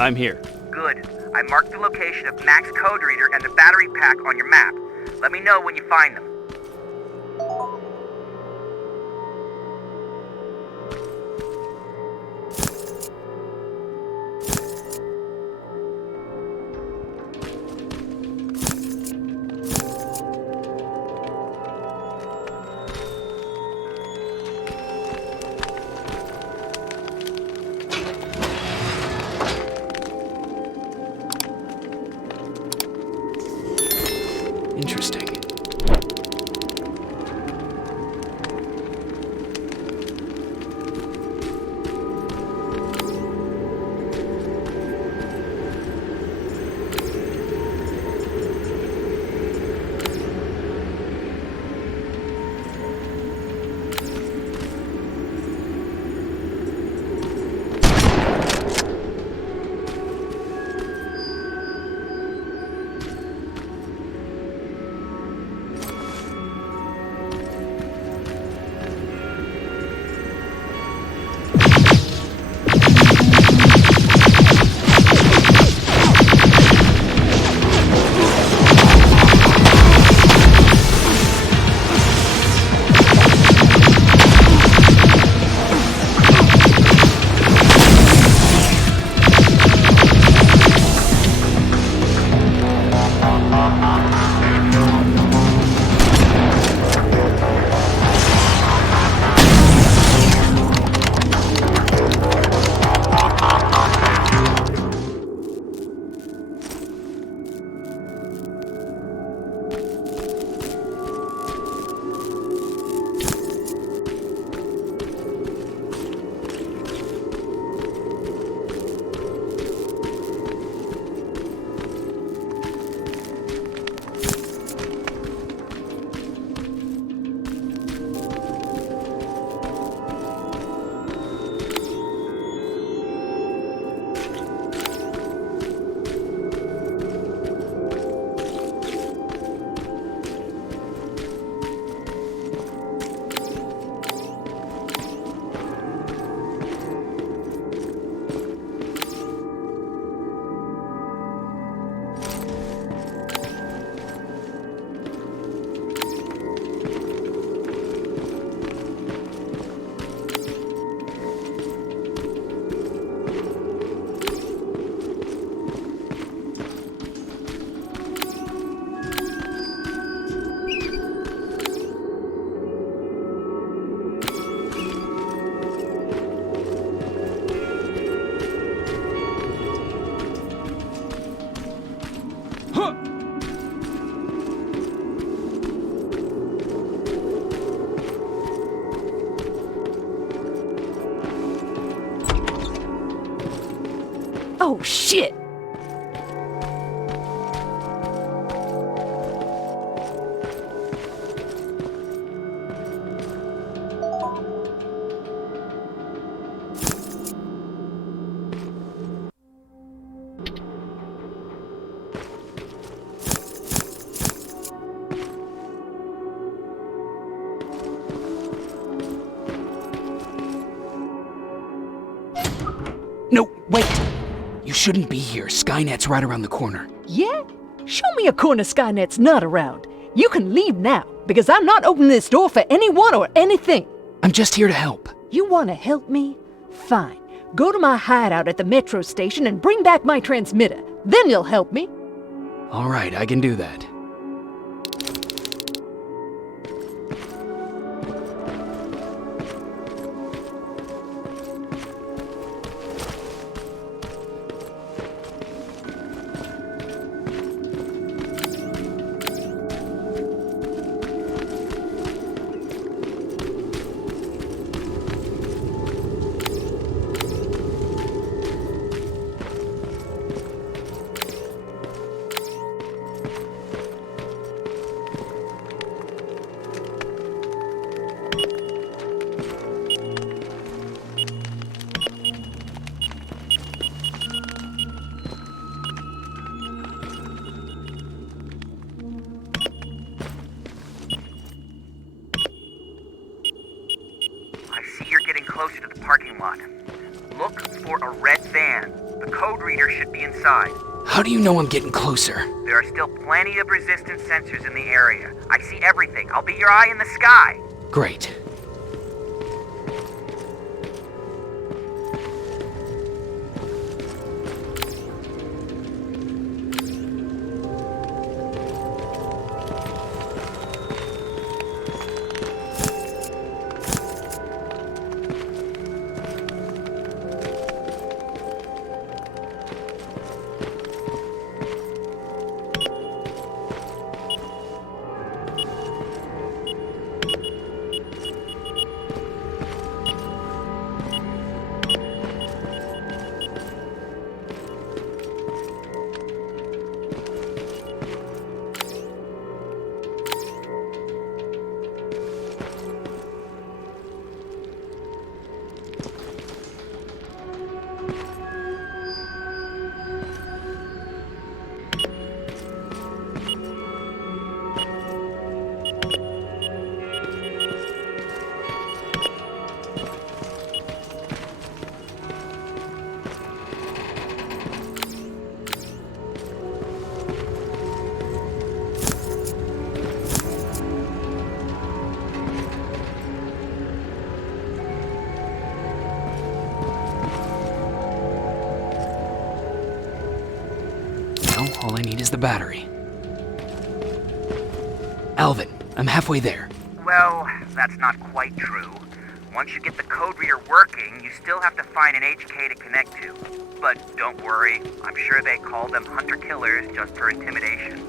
I'm here. Good. I marked the location of Mac's code reader and the battery pack on your map. Let me know when you find them. Interesting. Oh, shit! No, wait! You shouldn't be here. Skynet's right around the corner. Yeah? Show me a corner Skynet's not around. You can leave now, because I'm not opening this door for anyone or anything. I'm just here to help. You want to help me? Fine. Go to my hideout at the metro station and bring back my transmitter. Then you'll help me. All right, I can do that. for a red van. The code reader should be inside. How do you know I'm getting closer? There are still plenty of resistance sensors in the area. I see everything. I'll be your eye in the sky. Great. All I need is the battery. Alvin, I'm halfway there. Well, that's not quite true. Once you get the code reader working, you still have to find an HK to connect to. But don't worry, I'm sure they call them hunter-killers just for intimidation.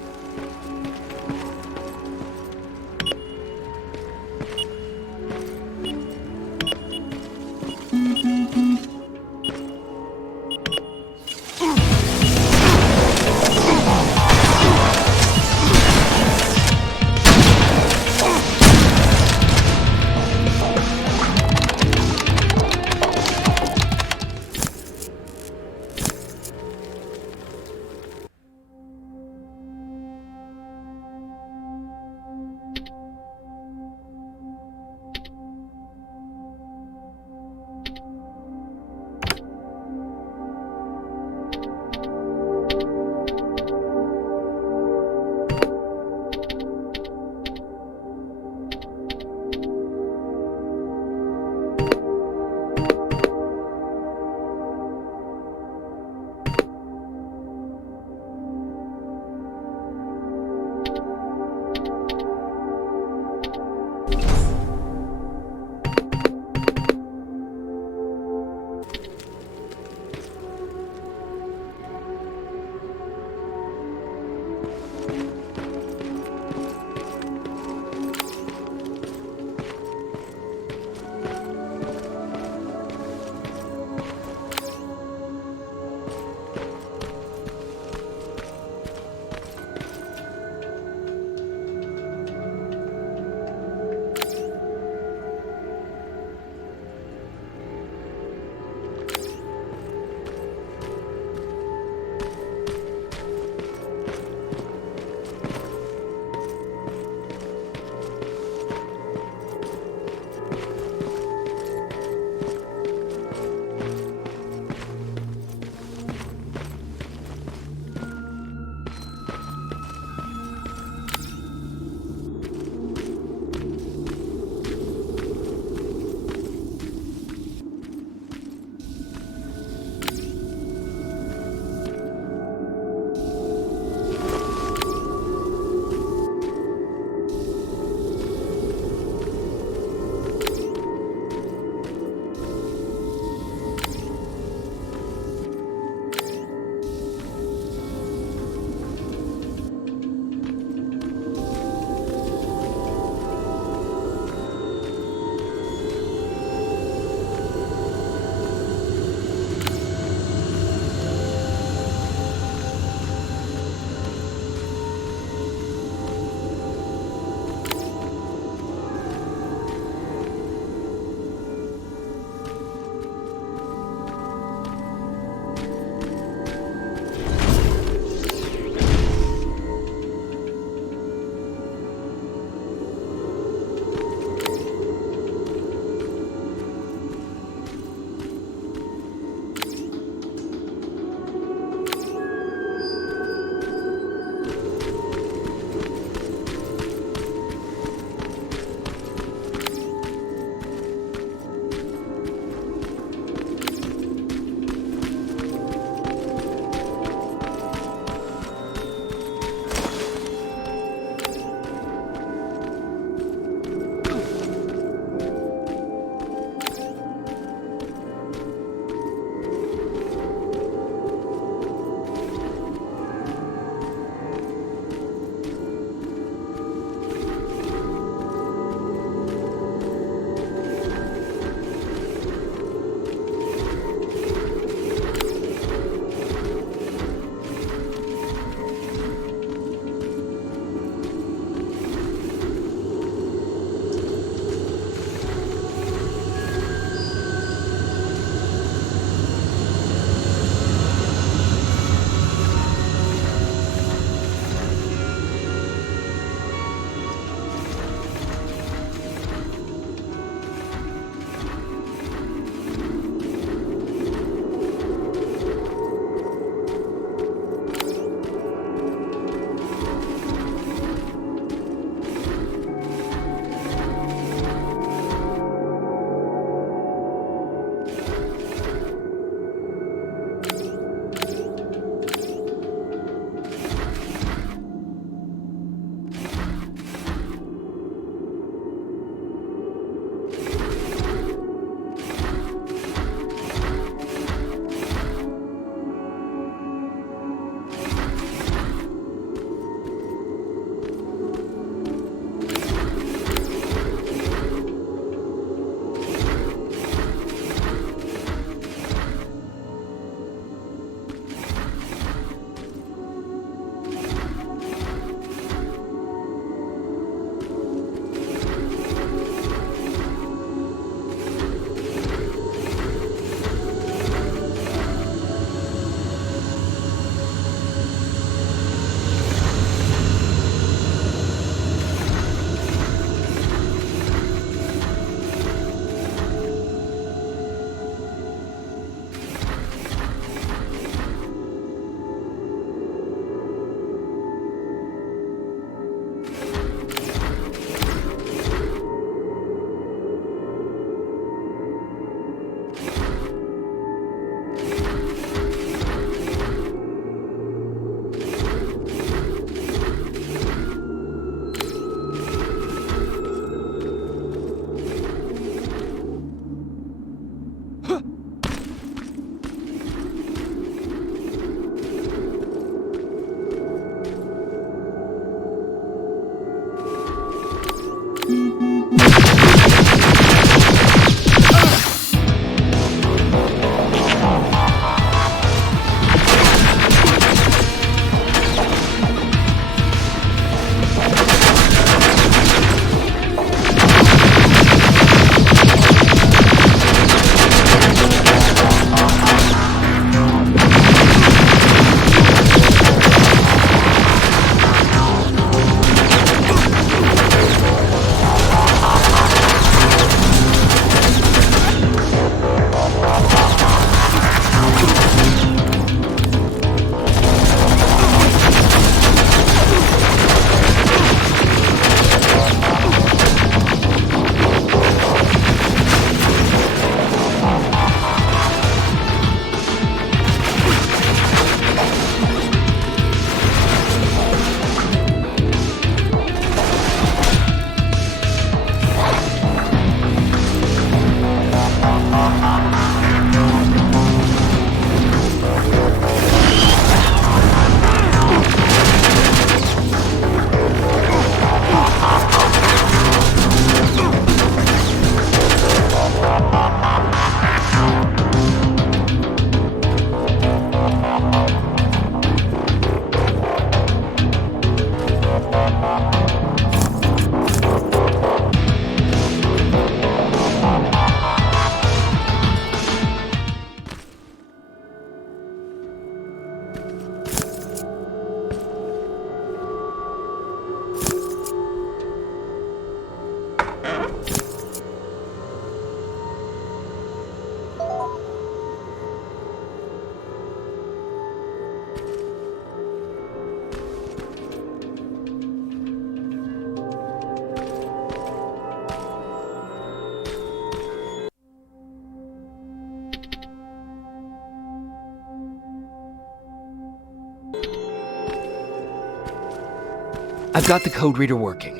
I've got the code reader working.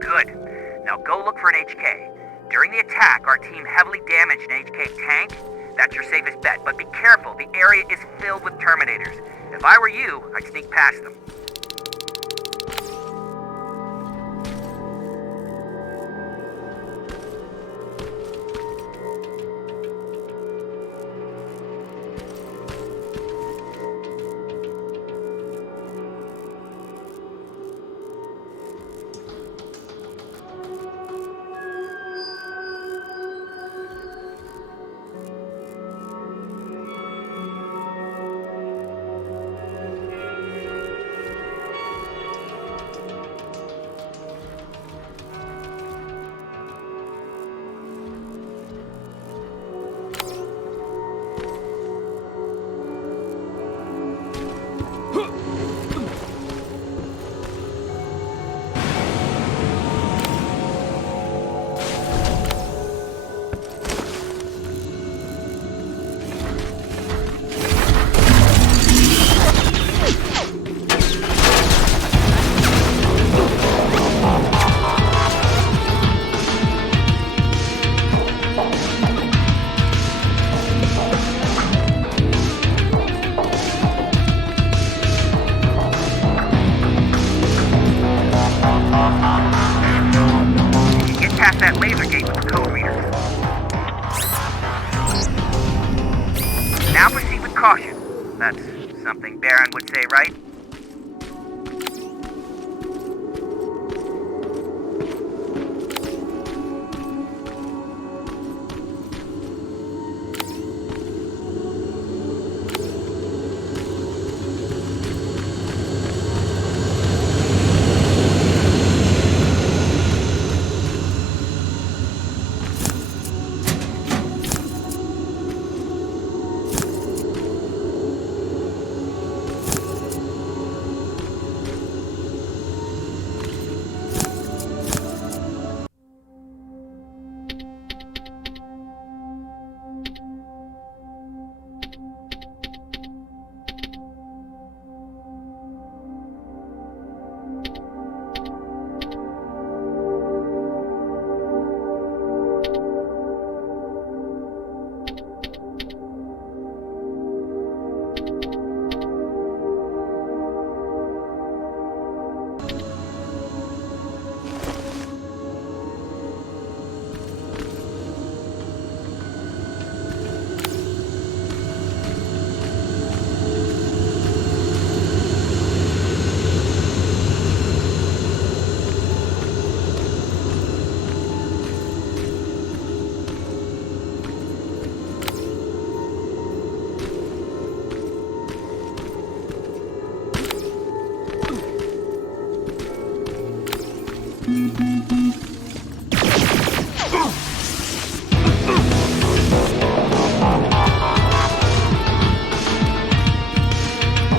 Good. Now go look for an HK. During the attack, our team heavily damaged an HK tank. That's your safest bet, but be careful. The area is filled with Terminators. If I were you, I'd sneak past them. That laser gate with the code reader. Now proceed with caution. That's something Baron would say, right?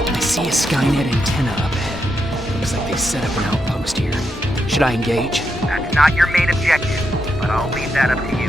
I see a Skynet antenna up ahead. Looks like they set up an outpost here. Should I engage? That's not your main objective, but I'll leave that up to you.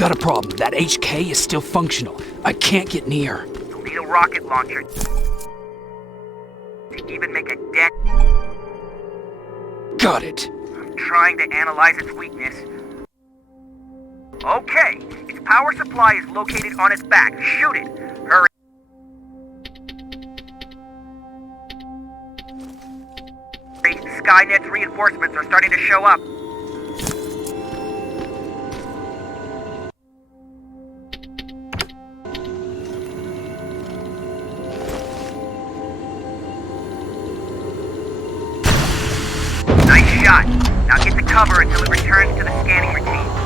got a problem. That HK is still functional. I can't get near. You'll need a rocket launcher to even make a dent. Got it. I'm trying to analyze its weakness. Okay, its power supply is located on its back. Shoot it. Hurry. Skynet's reinforcements are starting to show up. Nice shot. Now get to cover until it returns to the scanning routine.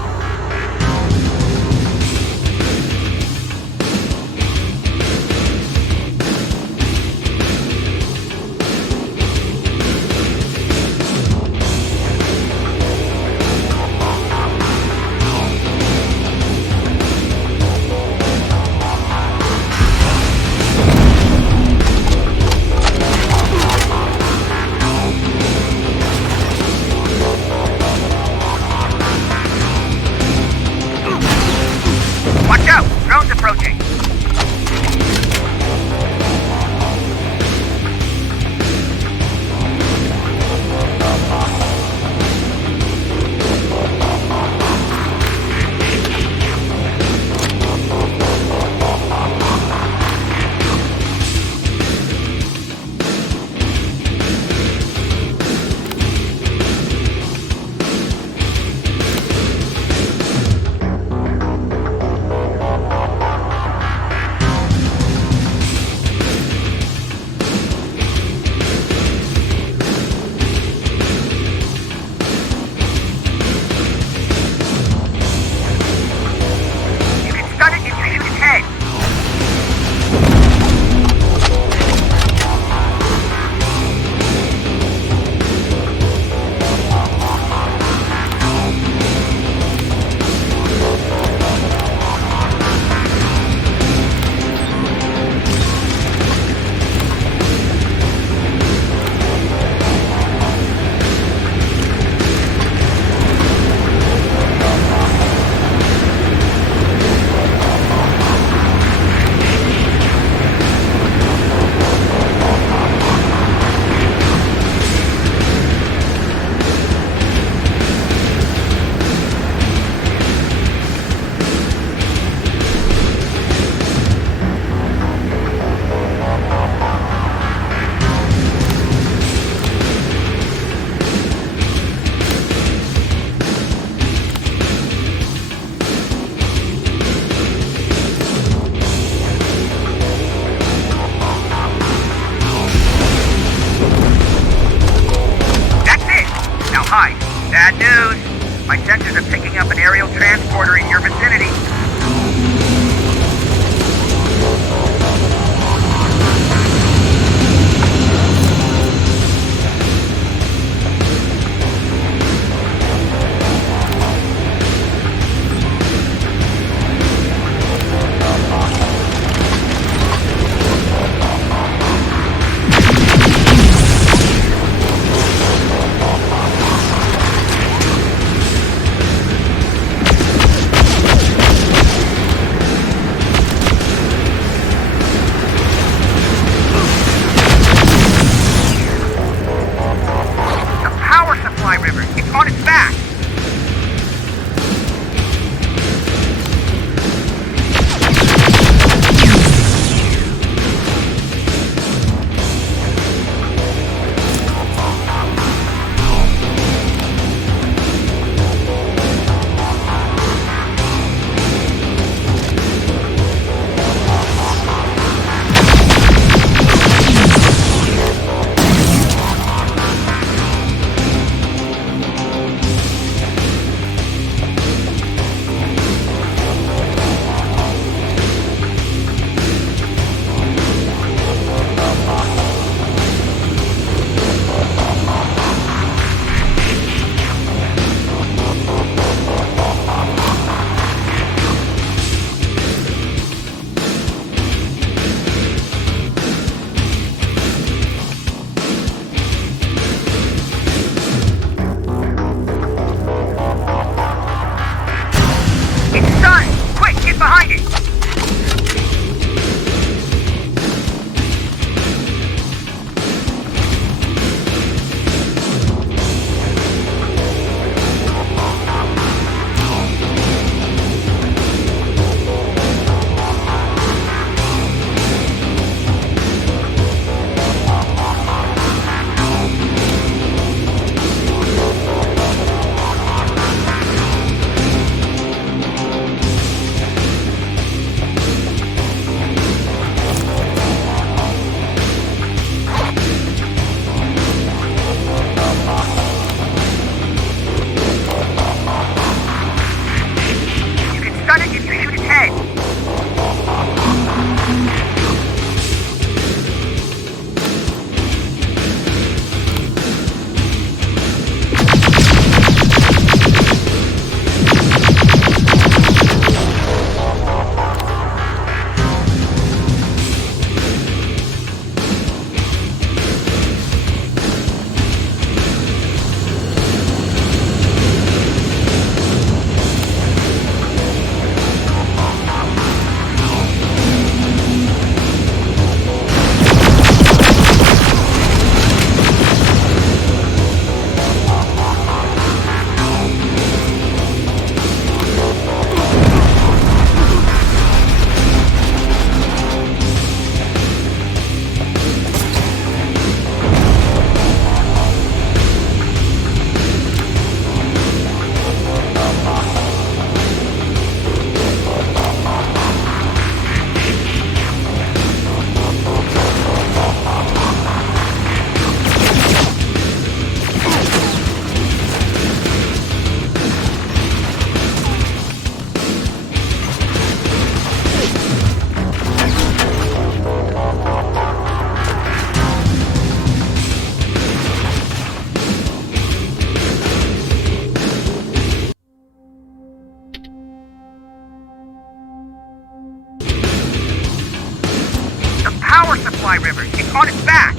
power supply, Rivers. It's on its back.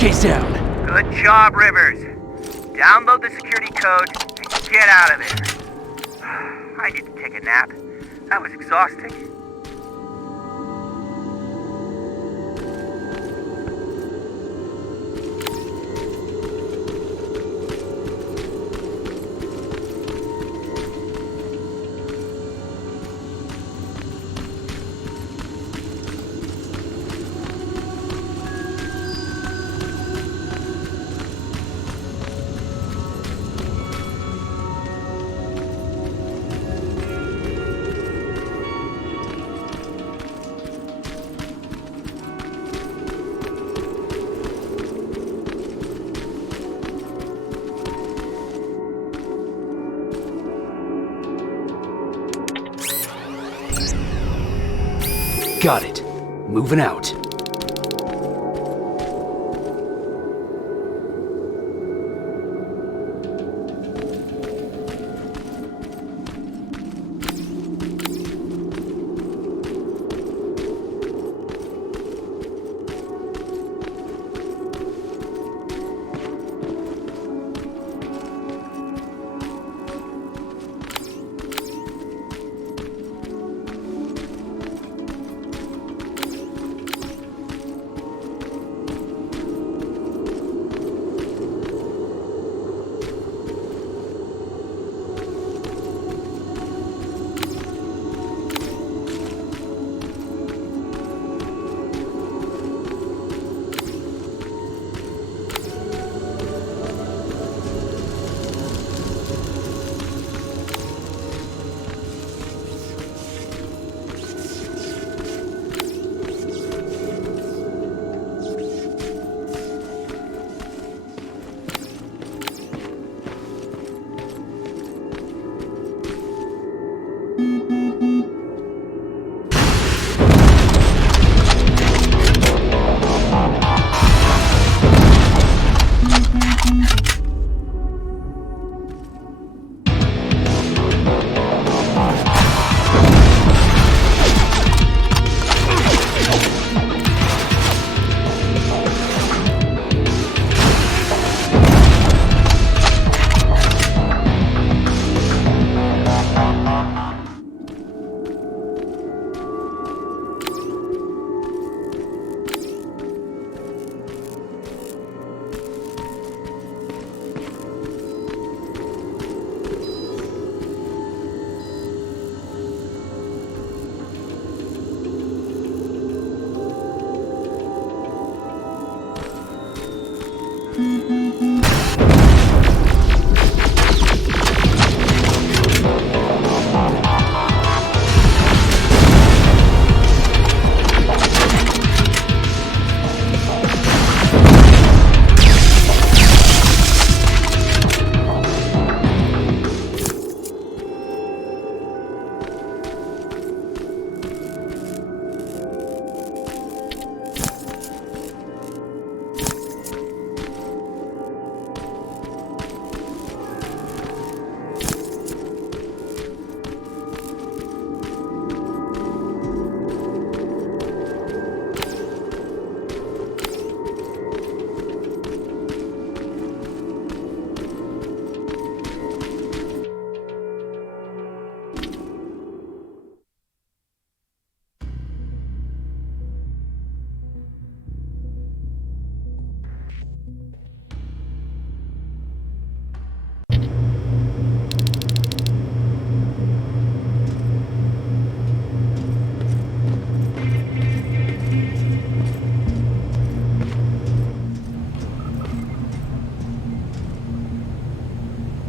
HK's down. Good job, Rivers. Download the security code and get out of there. I need to take a nap. That was exhausting. Got it. Moving out.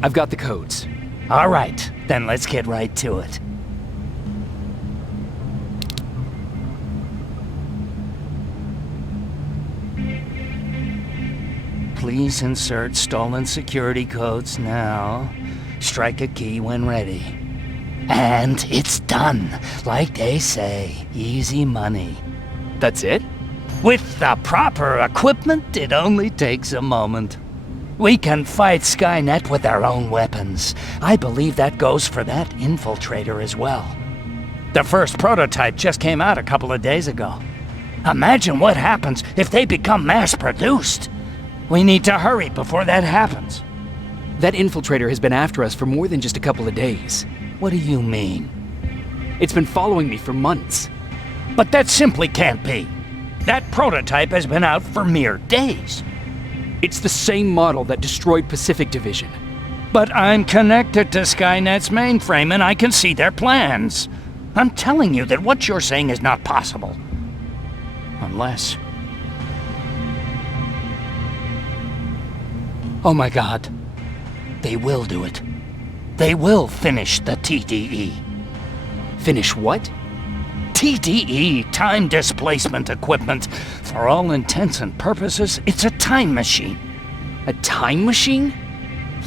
I've got the codes. All right, then let's get right to it. Please insert stolen security codes now. Strike a key when ready. And it's done. Like they say, easy money. That's it? With the proper equipment, it only takes a moment. We can fight Skynet with our own weapons. I believe that goes for that infiltrator as well. The first prototype just came out a couple of days ago. Imagine what happens if they become mass-produced. We need to hurry before that happens. That infiltrator has been after us for more than just a couple of days. What do you mean? It's been following me for months. But that simply can't be. That prototype has been out for mere days. It's the same model that destroyed Pacific Division. But I'm connected to Skynet's mainframe and I can see their plans. I'm telling you that what you're saying is not possible. Unless... Oh my God. They will do it. They will finish the TDE. Finish what? TDE, time displacement equipment. For all intents and purposes, it's a time machine. A time machine?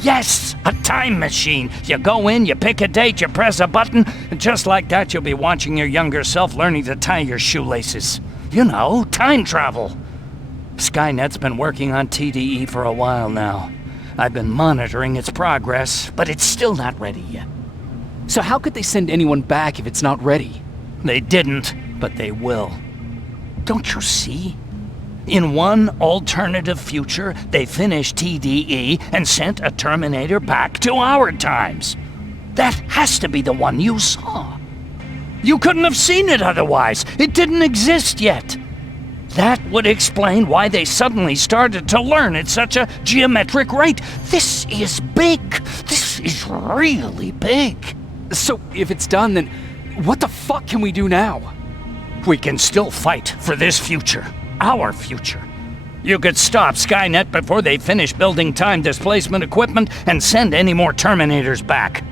Yes, a time machine. You go in, you pick a date, you press a button, and just like that you'll be watching your younger self learning to tie your shoelaces. You know, time travel. Skynet's been working on TDE for a while now. I've been monitoring its progress, but it's still not ready yet. So how could they send anyone back if it's not ready? They didn't, but they will. Don't you see? In one alternative future, they finished TDE and sent a Terminator back to our times. That has to be the one you saw. You couldn't have seen it otherwise. It didn't exist yet. That would explain why they suddenly started to learn at such a geometric rate. This is big. This is really big. So if it's done, then what the fuck can we do now? We can still fight for this future. Our future. You could stop Skynet before they finish building time displacement equipment and send any more Terminators back.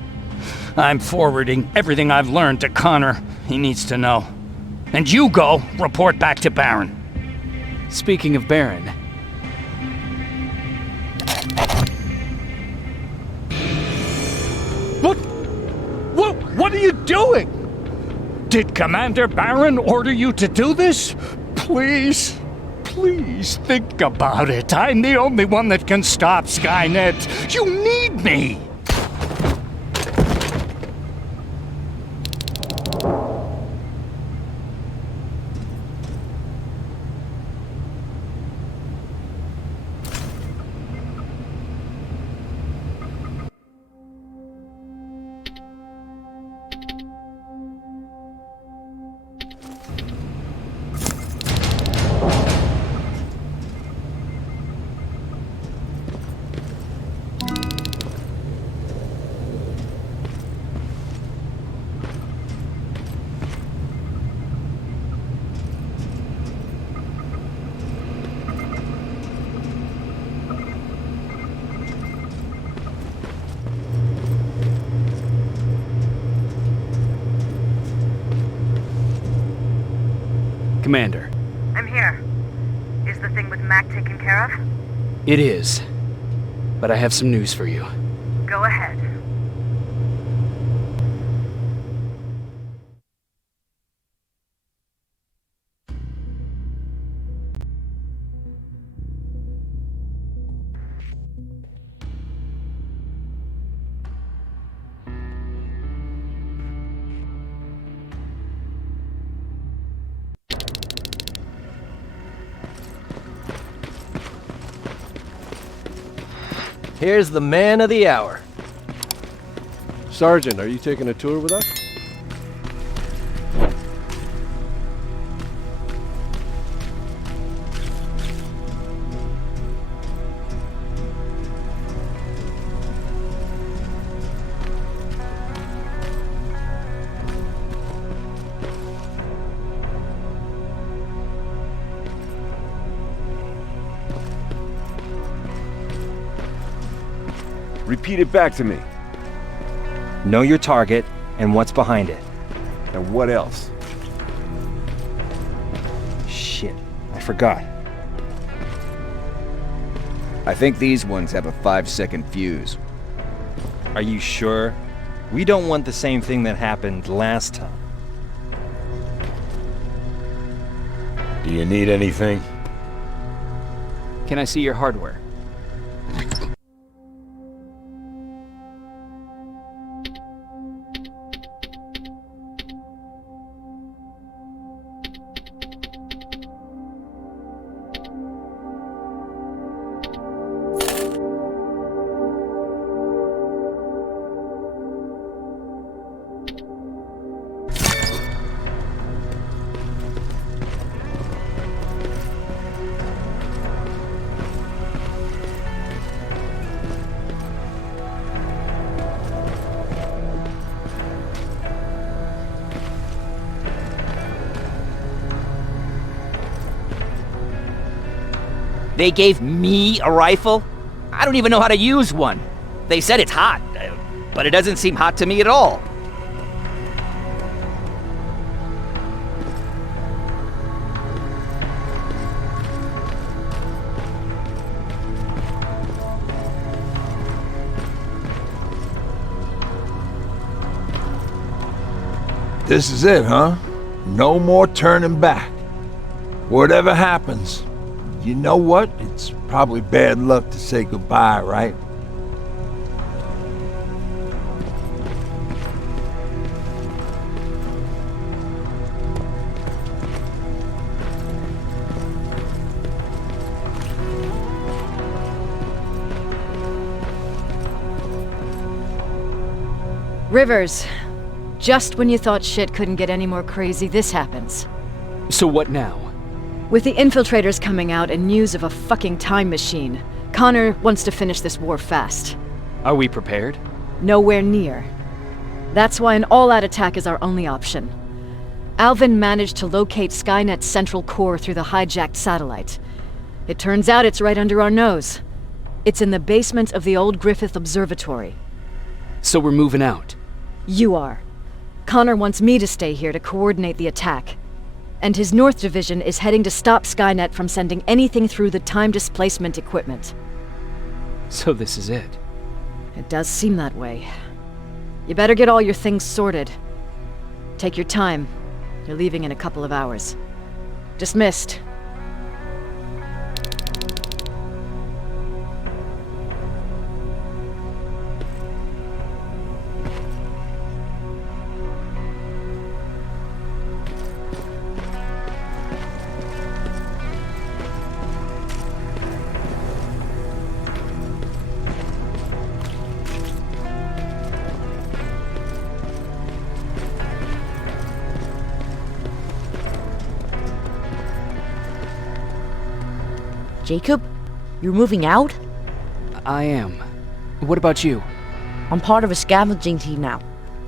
I'm forwarding everything I've learned to Connor. He needs to know. And you go report back to Baron. Speaking of Baron... What are you doing? Did Commander Baron order you to do this? Please think about it. I'm the only one that can stop Skynet. You need me. Commander. I'm here. Is the thing with Mac taken care of? It is. But I have some news for you. Go ahead. Here's the man of the hour. Sergeant, are you taking a tour with us? Repeat it back to me. Know your target and what's behind it. And what else? Shit, I forgot. I think these ones have a 5-second fuse. Are you sure? We don't want the same thing that happened last time. Do you need anything? Can I see your hardware? They gave me a rifle? I don't even know how to use one. They said it's hot, but it doesn't seem hot to me at all. This is it, huh? No more turning back. Whatever happens, you know what? It's probably bad luck to say goodbye, right? Rivers, just when you thought shit couldn't get any more crazy, this happens. So what now? With the infiltrators coming out and news of a fucking time machine, Connor wants to finish this war fast. Are we prepared? Nowhere near. That's why an all-out attack is our only option. Alvin managed to locate Skynet's central core through the hijacked satellite. It turns out it's right under our nose. It's in the basement of the old Griffith Observatory. So we're moving out. You are. Connor wants me to stay here to coordinate the attack. And his North Division is heading to stop Skynet from sending anything through the time displacement equipment. So this is it. It does seem that way. You better get all your things sorted. Take your time. You're leaving in a couple of hours. Dismissed. Jacob, you're moving out? I am. What about you? I'm part of a scavenging team now,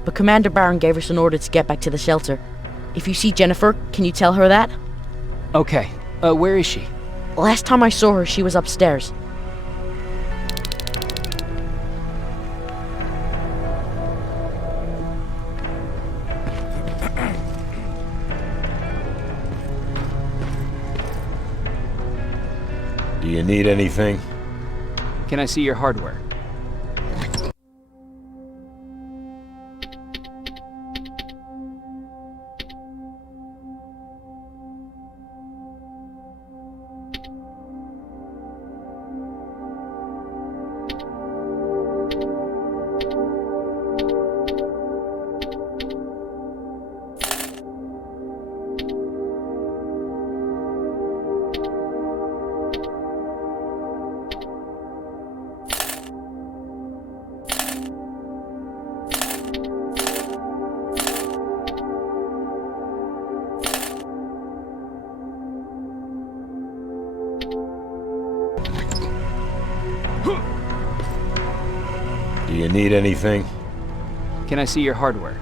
but Commander Barron gave us an order to get back to the shelter. If you see Jennifer, can you tell her that? Okay. Where is she? Last time I saw her, she was upstairs. Do you need anything? Can I see your hardware? Do you need anything? Can I see your hardware?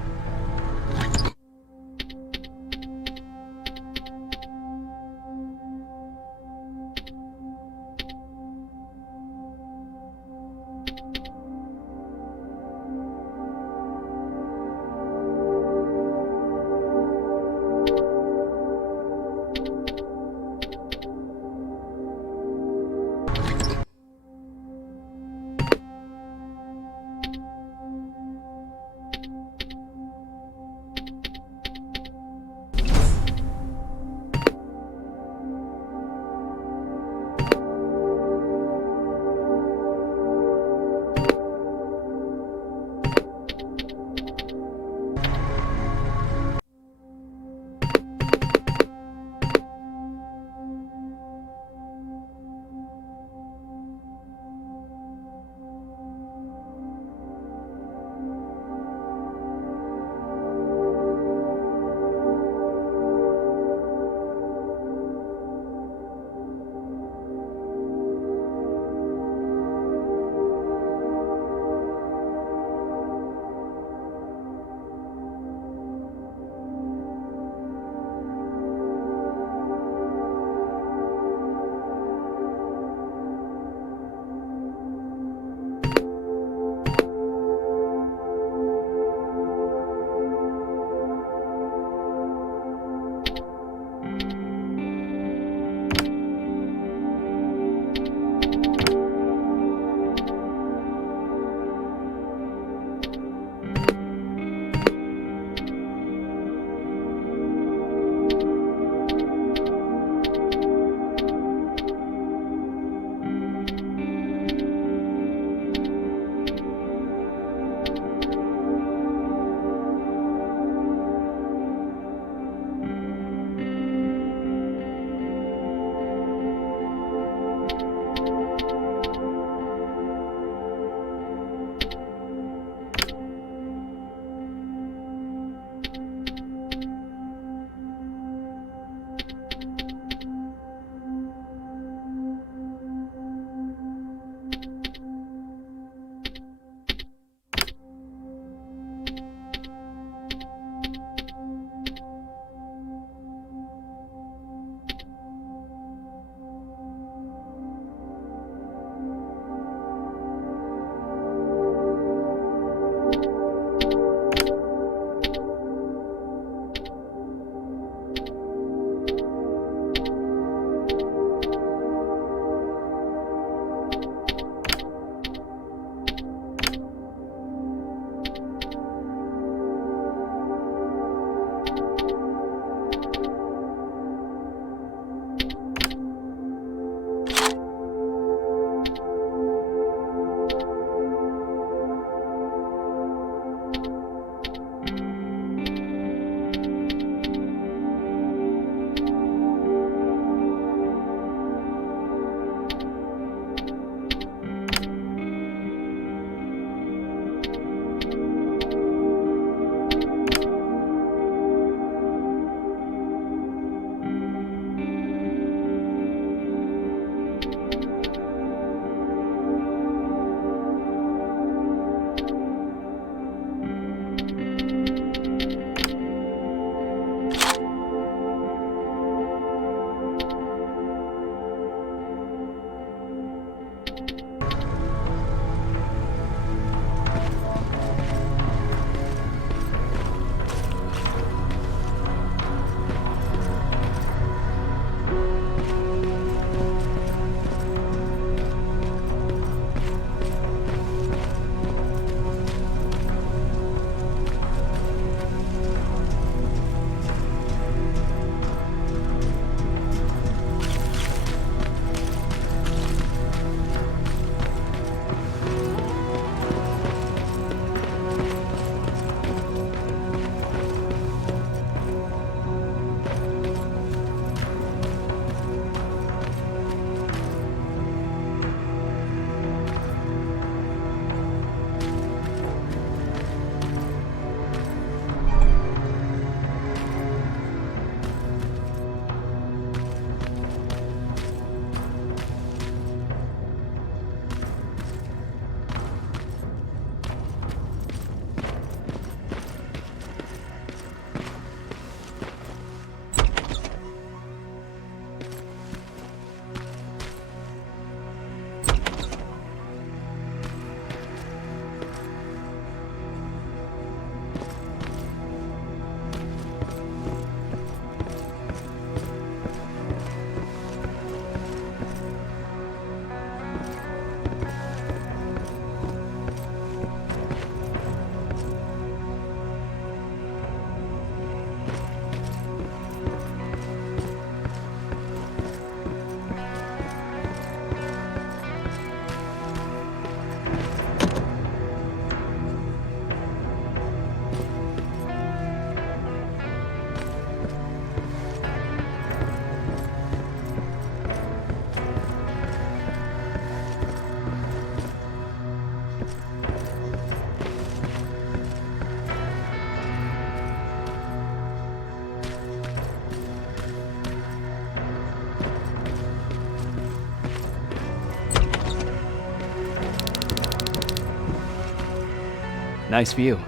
Nice view.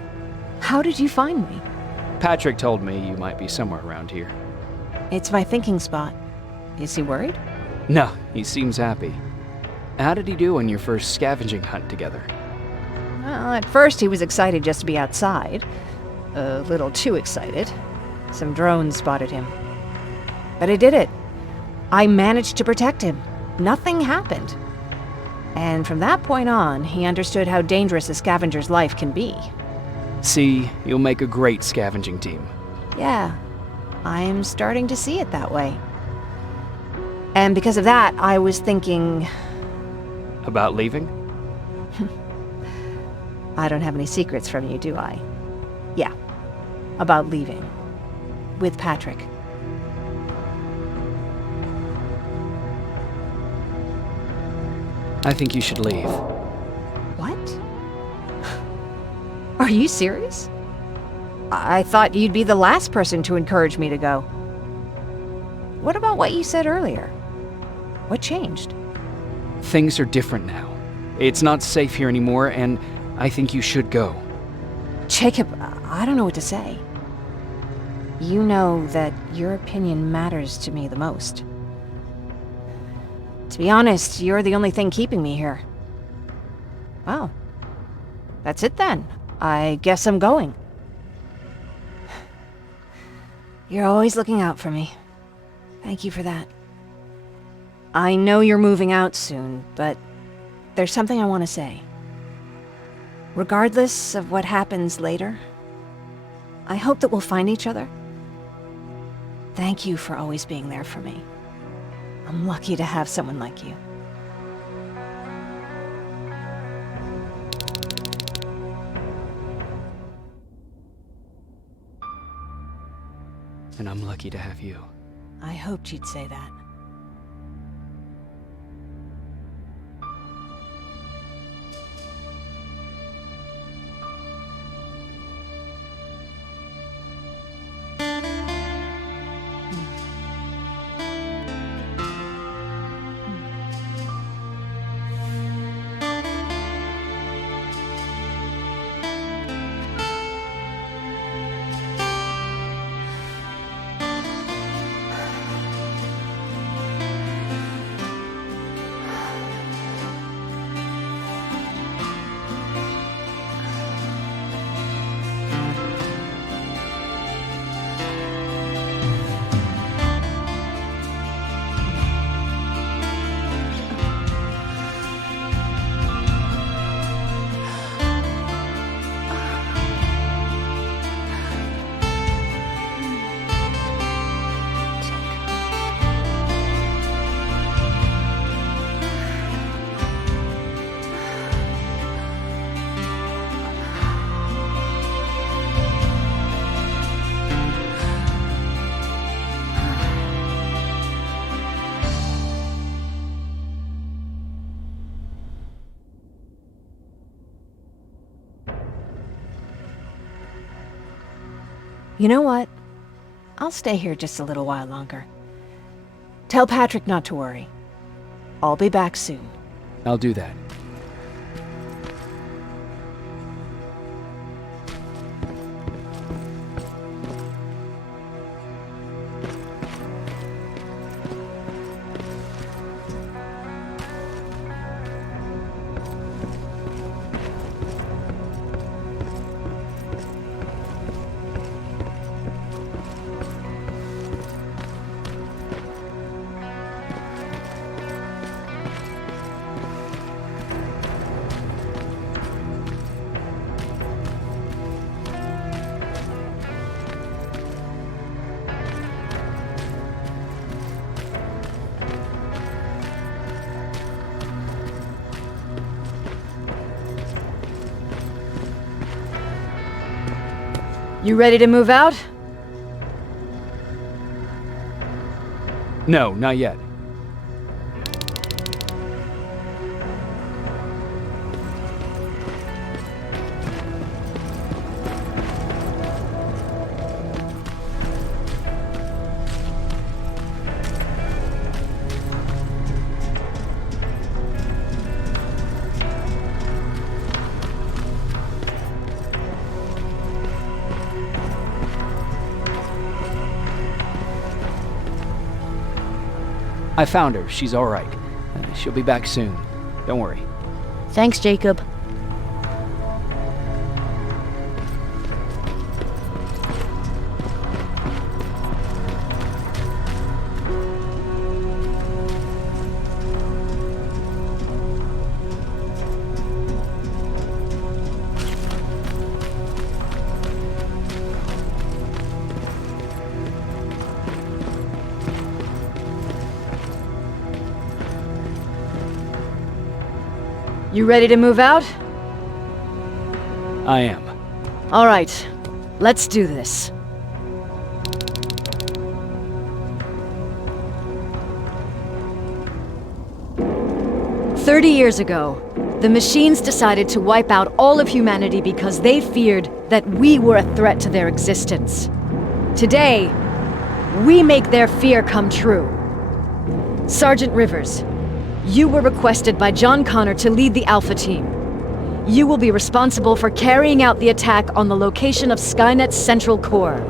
How did you find me? Patrick told me you might be somewhere around here. It's my thinking spot. Is he worried? No, he seems happy. How did he do on your first scavenging hunt together? Well, at first he was excited just to be outside. A little too excited. Some drones spotted him. But I did it. I managed to protect him. Nothing happened. And from that point on, he understood how dangerous a scavenger's life can be. See, you'll make a great scavenging team. Yeah, I'm starting to see it that way. And because of that, I was thinking... About leaving? I don't have any secrets from you, do I? Yeah, about leaving. With Patrick. I think you should leave. What? Are you serious? I thought you'd be the last person to encourage me to go. What about what you said earlier? What changed? Things are different now. It's not safe here anymore, and I think you should go. Jacob, I don't know what to say. You know that your opinion matters to me the most. To be honest, you're the only thing keeping me here. Well, that's it then. I guess I'm going. You're always looking out for me. Thank you for that. I know you're moving out soon, but there's something I want to say. Regardless of what happens later, I hope that we'll find each other. Thank you for always being there for me. I'm lucky to have someone like you. And I'm lucky to have you. I hoped you'd say that. You know what? I'll stay here just a little while longer. Tell Patrick not to worry. I'll be back soon. I'll do that. You ready to move out? No, not yet. I found her. She's all right. She'll be back soon. Don't worry. Thanks, Jacob. You ready to move out? I am. All right, let's do this. "30 years ago, the machines decided to wipe out all of humanity because they feared that we were a threat to their existence. Today, we make their fear come true. Sergeant Rivers, you were requested by John Connor to lead the Alpha Team. You will be responsible for carrying out the attack on the location of Skynet's central core.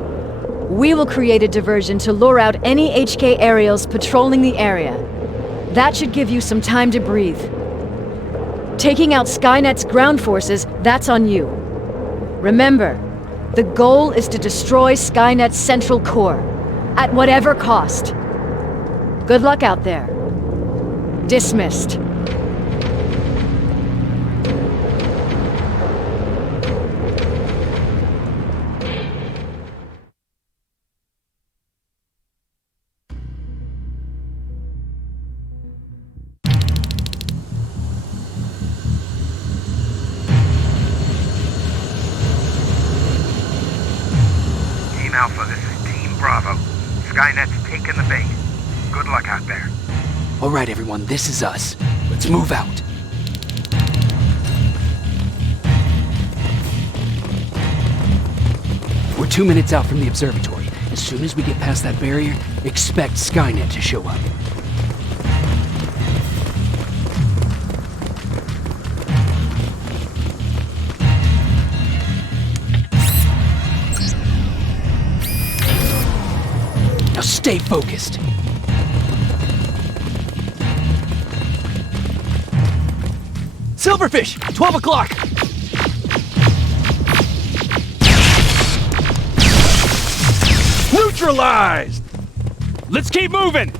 We will create a diversion to lure out any HK aerials patrolling the area. That should give you some time to breathe. Taking out Skynet's ground forces, that's on you. Remember, the goal is to destroy Skynet's central core, at whatever cost. Good luck out there. Dismissed." Team Alpha, this is Team Bravo. Skynet's taken the bait. Good luck out there. All right, everyone, this is us. Let's move out. We're 2 minutes out from the observatory. As soon as we get past that barrier, expect Skynet to show up. Now stay focused. Silverfish! 12 o'clock! Neutralized! Let's keep moving!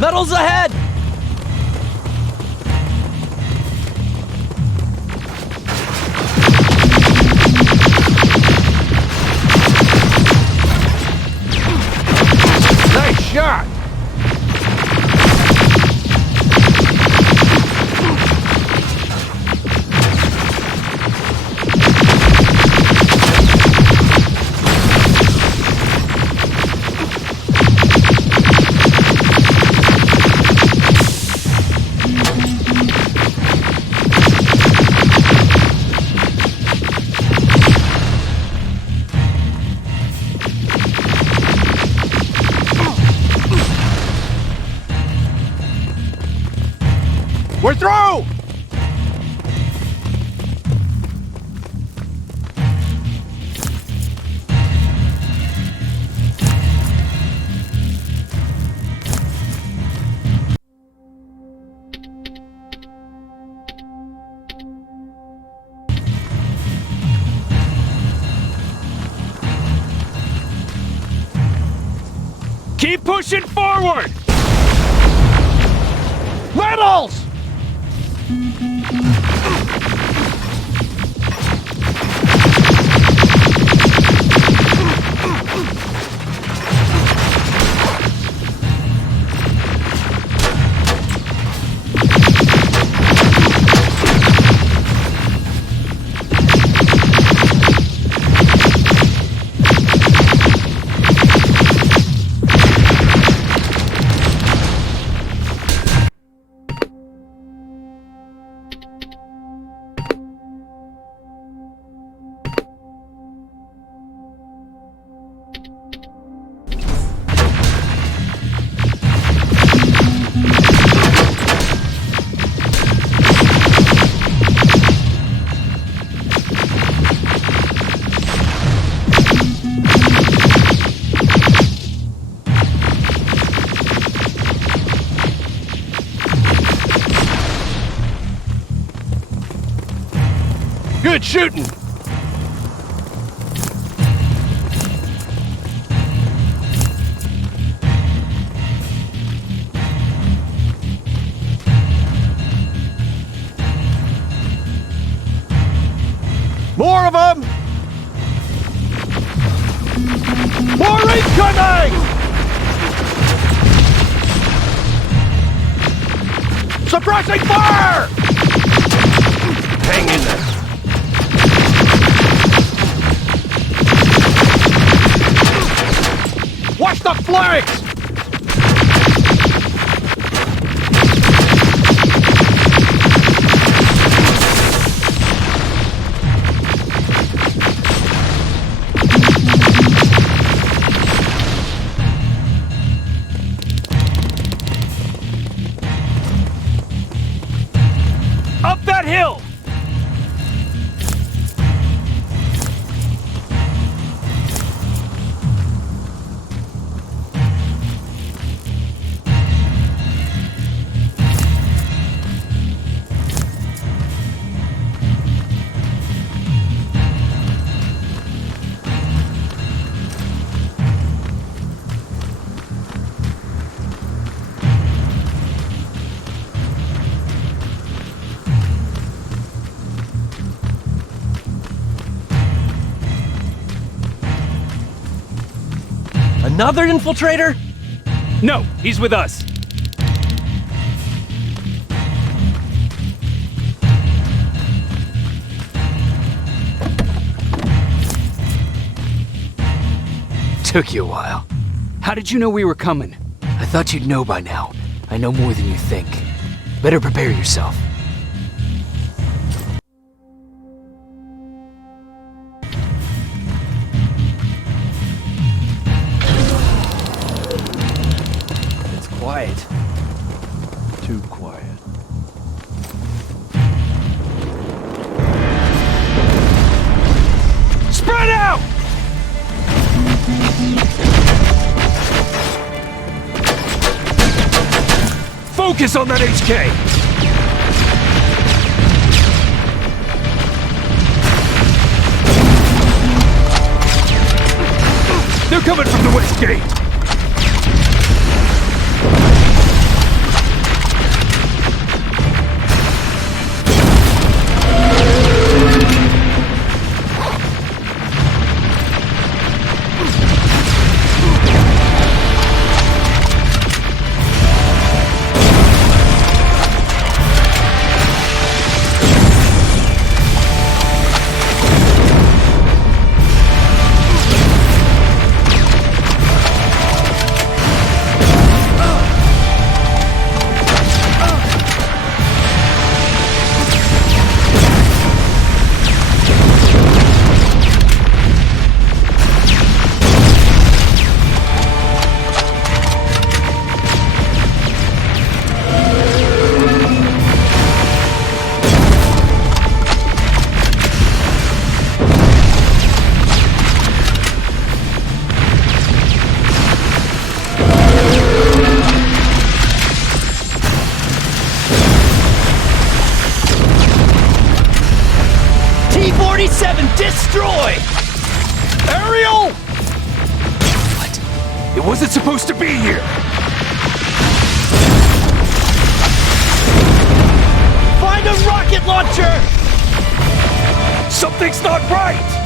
Metals ahead! Nice shot! We're through! Keep pushing forward! Metals! Good shooting! More of them! More incoming! Suppressing fire! Hang in there. Watch the flanks! Up that hill! Another infiltrator? No, he's with us. Took you a while. How did you know we were coming? I thought you'd know by now. I know more than you think. Better prepare yourself. It's quiet. Too quiet. Spread out! Focus on that HK! They're coming from the west gate! T-47, destroy! Aerial! What? It wasn't supposed to be here! Find a rocket launcher! Something's not right!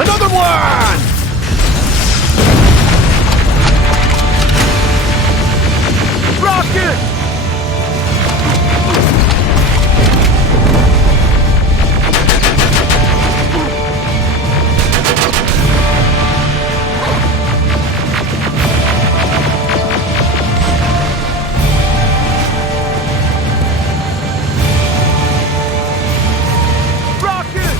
Another one! Rocket! Rocket!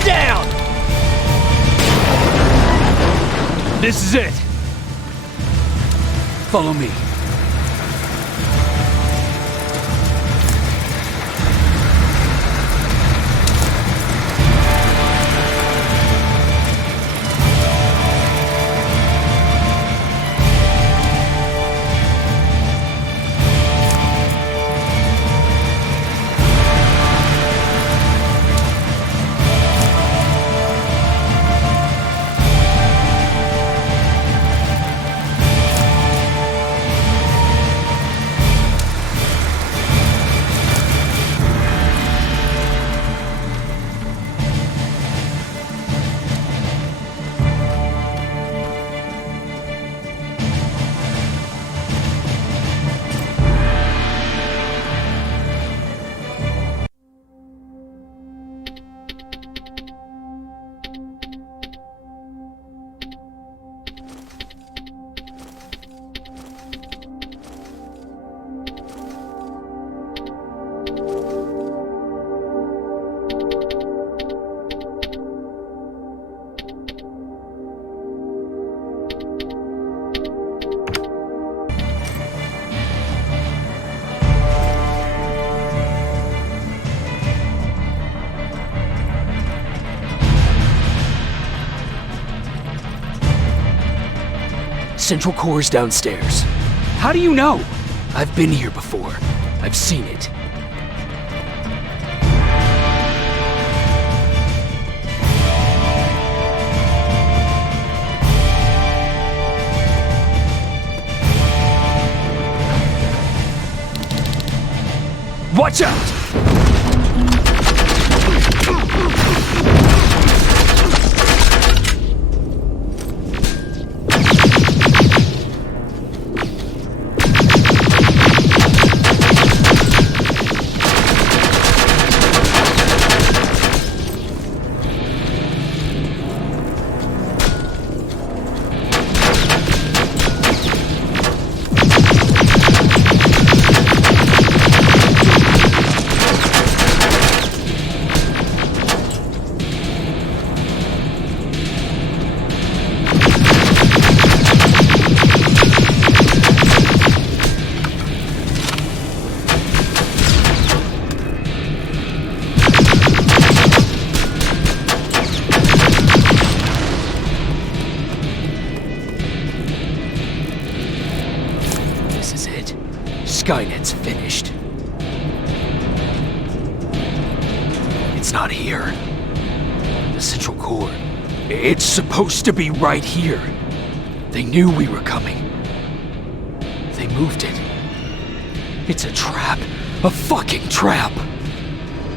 One down! This is it. Follow me. Central Core's downstairs. How do you know? I've been here before. I've seen it. Watch out! Skynet's finished. It's not here. The Central Core. It's supposed to be right here. They knew we were coming. They moved it. It's a trap. A fucking trap!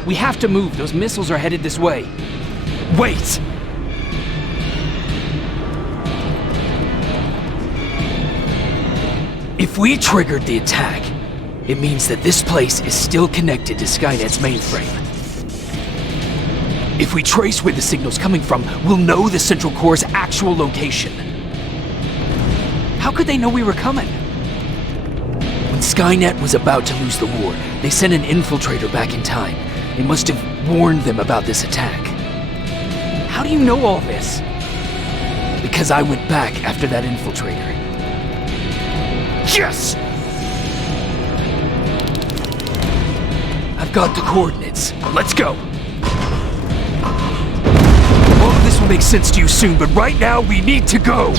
We have to move. Those missiles are headed this way. Wait! If we triggered the attack, it means that this place is still connected to Skynet's mainframe. If we trace where the signal's coming from, we'll know the Central Core's actual location. How could they know we were coming? When Skynet was about to lose the war, they sent an infiltrator back in time. They must have warned them about this attack. How do you know all this? Because I went back after that infiltrator. Yes! I've got the coordinates. Let's go. All of this will make sense to you soon, but right now we need to go.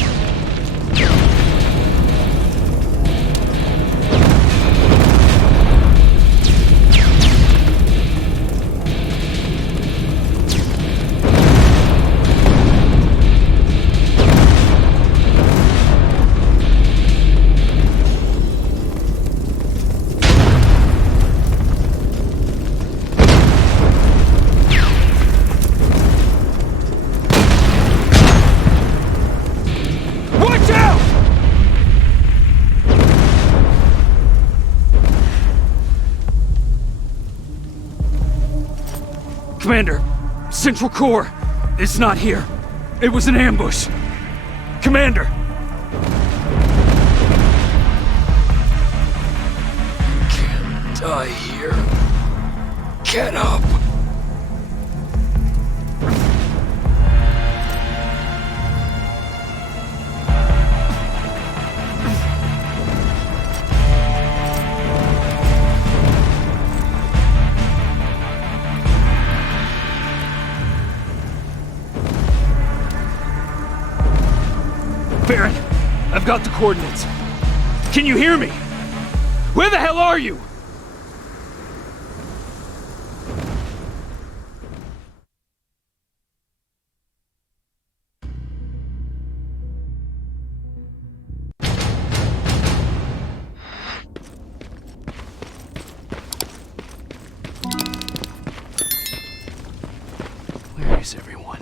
Commander, Central Core, it's not here. It was an ambush. Commander! Can't die here. Get up. got the coordinates. Can you hear me? Where the hell are you? Where is everyone?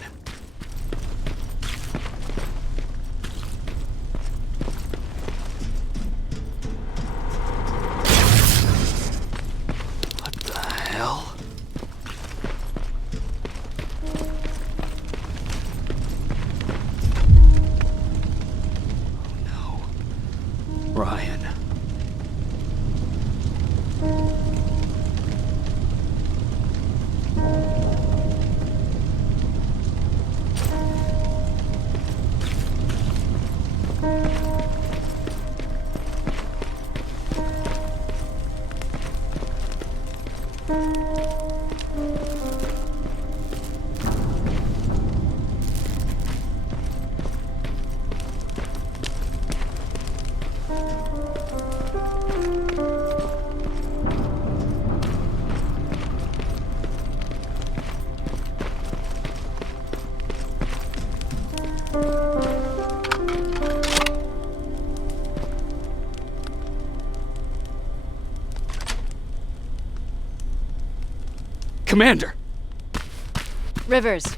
What the hell? Oh no. Ryan. Commander! Rivers,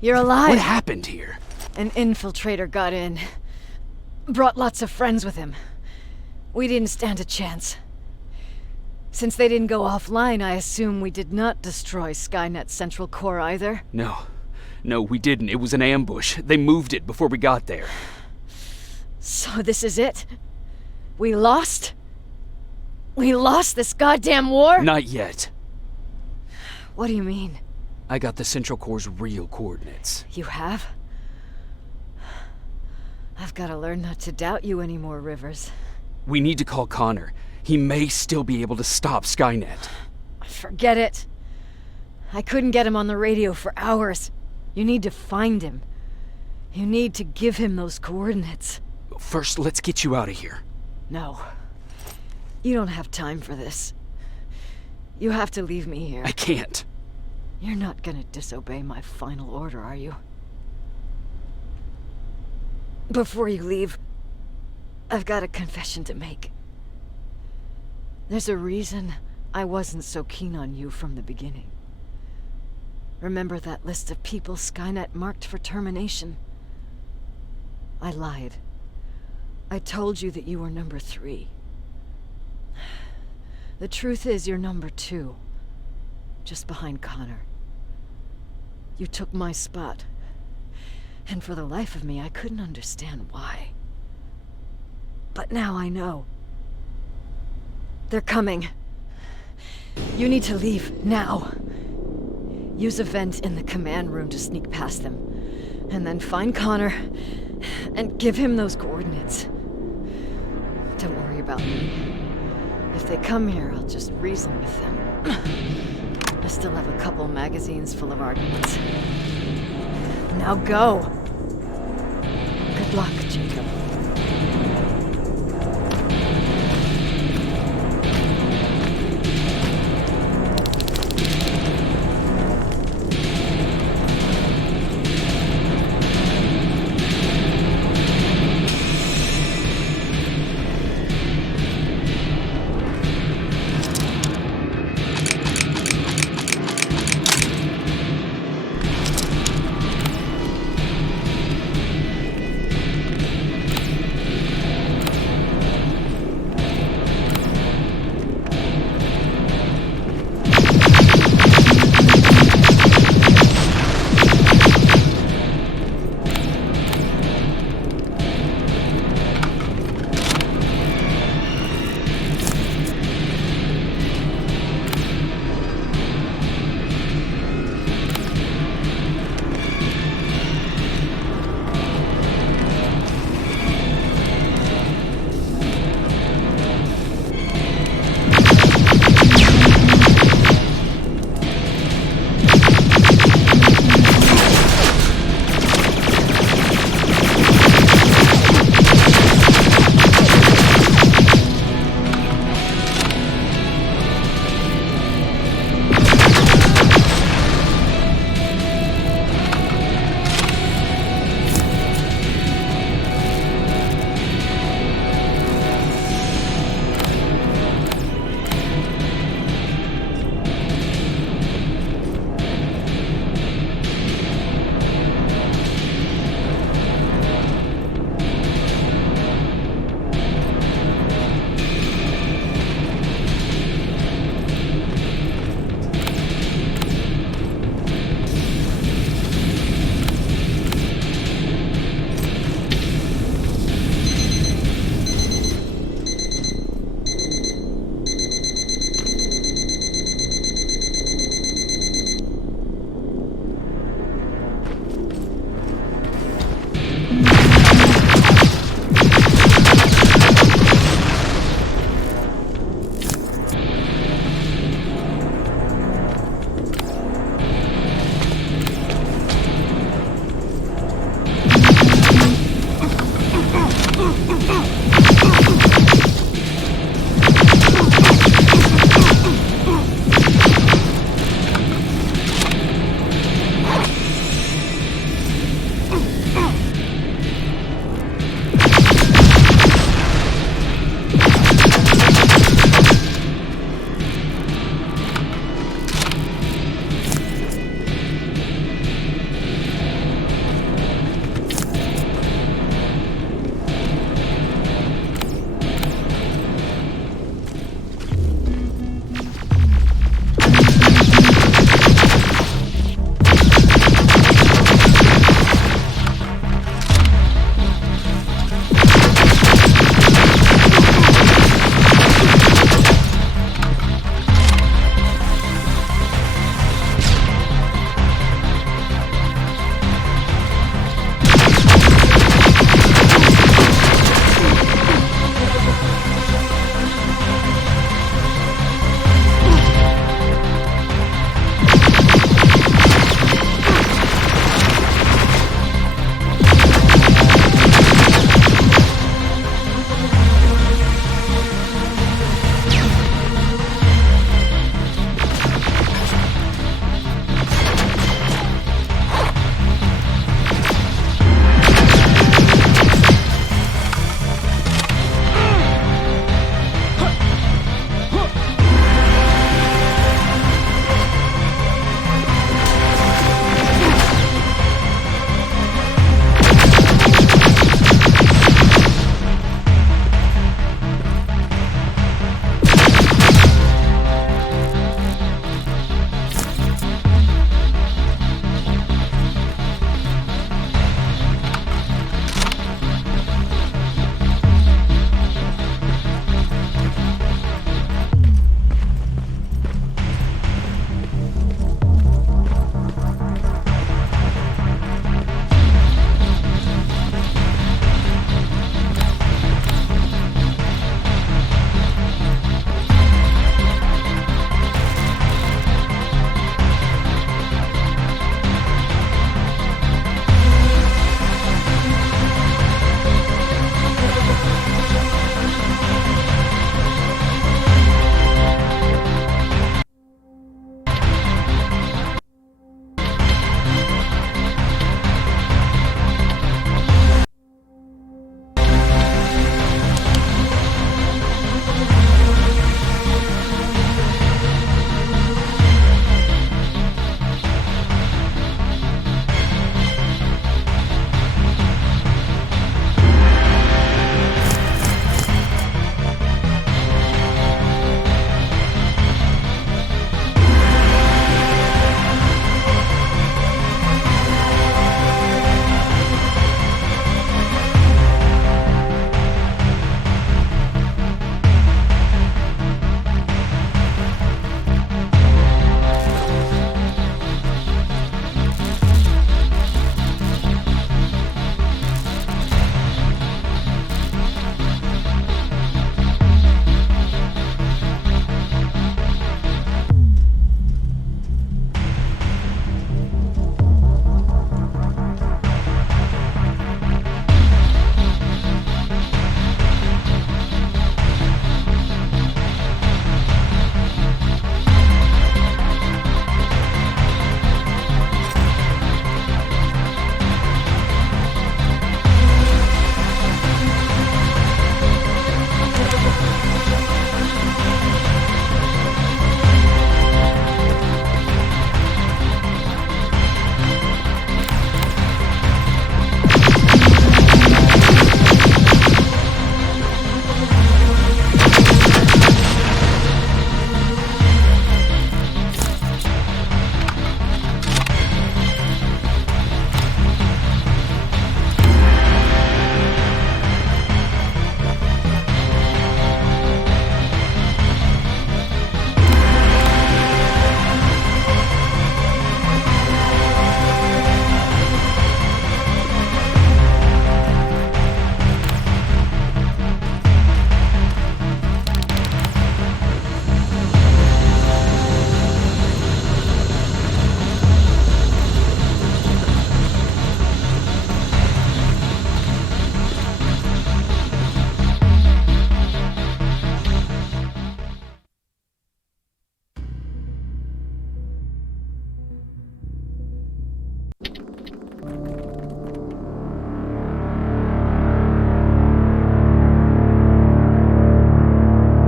you're alive. What happened here? An infiltrator got in. Brought lots of friends with him. We didn't stand a chance. Since they didn't go offline, I assume we did not destroy Skynet's central core either. No, we didn't. It was an ambush. They moved it before we got there. So this is it? We lost? We lost this goddamn war? Not yet. What do you mean? I got the Central Core's real coordinates. You have? I've got to learn not to doubt you anymore, Rivers. We need to call Connor. He may still be able to stop Skynet. Forget it. I couldn't get him on the radio for hours. You need to find him. You need to give him those coordinates. First, let's get you out of here. No. You don't have time for this. You have to leave me here. I can't. You're not gonna disobey my final order, are you? Before you leave, I've got a confession to make. There's a reason I wasn't so keen on you from the beginning. Remember that list of people Skynet marked for termination? I lied. I told you that you were number 3. The truth is you're number 2, just behind Connor. You took my spot, and for the life of me, I couldn't understand why. But now I know. They're coming. You need to leave, now. Use a vent in the command room to sneak past them, and then find Connor, and give him those coordinates. Don't worry about me. If they come here, I'll just reason with them. I still have a couple magazines full of arguments. Now go! Good luck, Jacob.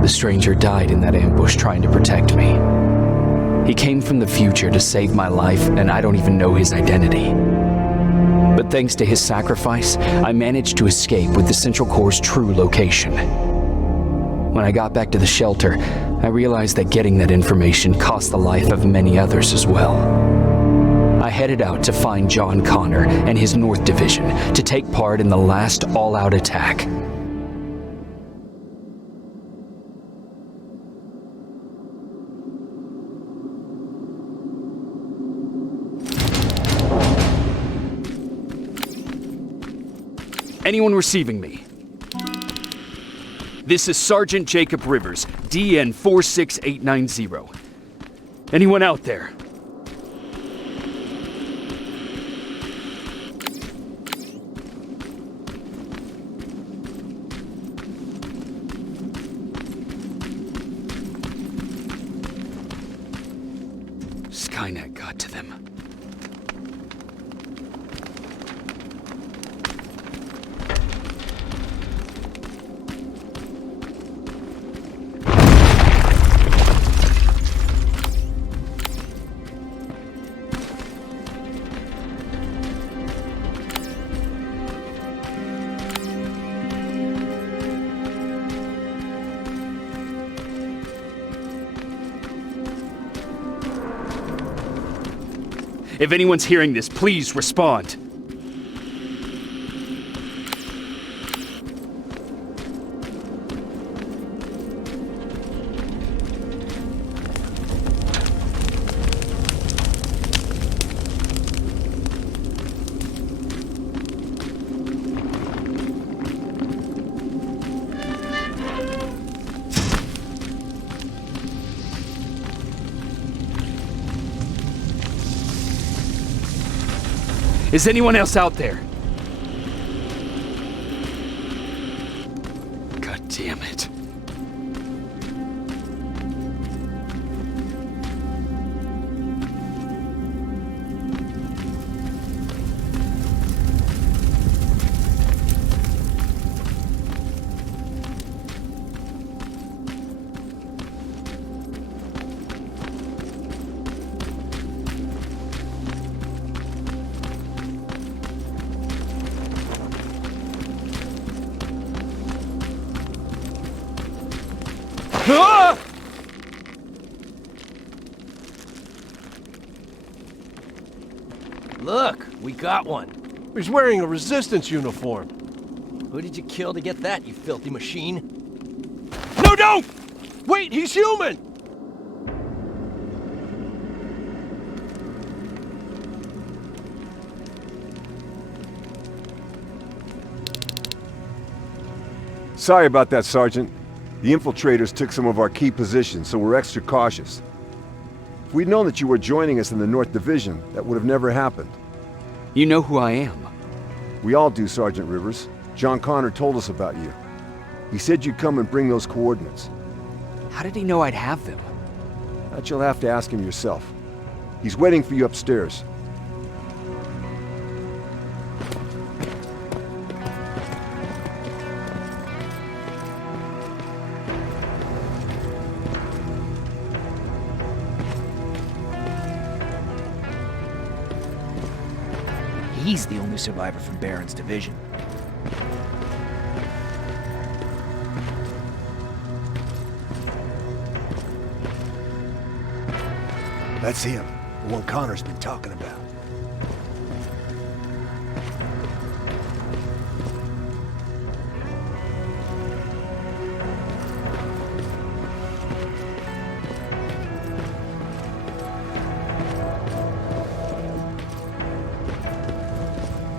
The stranger died in that ambush trying to protect me. He came from the future to save my life, and I don't even know his identity. But thanks to his sacrifice, I managed to escape with the Central Core's true location. When I got back to the shelter, I realized that getting that information cost the life of many others as well. I headed out to find John Connor and his North Division to take part in the last all-out attack. Anyone receiving me? This is Sergeant Jacob Rivers, DN 46890. Anyone out there? Skynet got to them. If anyone's hearing this, please respond. Is anyone else out there? God damn it. Ah! Look, we got one. He's wearing a resistance uniform. Who did you kill to get that, you filthy machine? No, don't! Wait, he's human! Sorry about that, Sergeant. The infiltrators took some of our key positions, so we're extra cautious. If we'd known that you were joining us in the North Division, that would have never happened. You know who I am. We all do, Sergeant Rivers. John Connor told us about you. He said you'd come and bring those coordinates. How did he know I'd have them? That you'll have to ask him yourself. He's waiting for you upstairs. He's the only survivor from Baron's division. That's him, the one Connor's been talking about.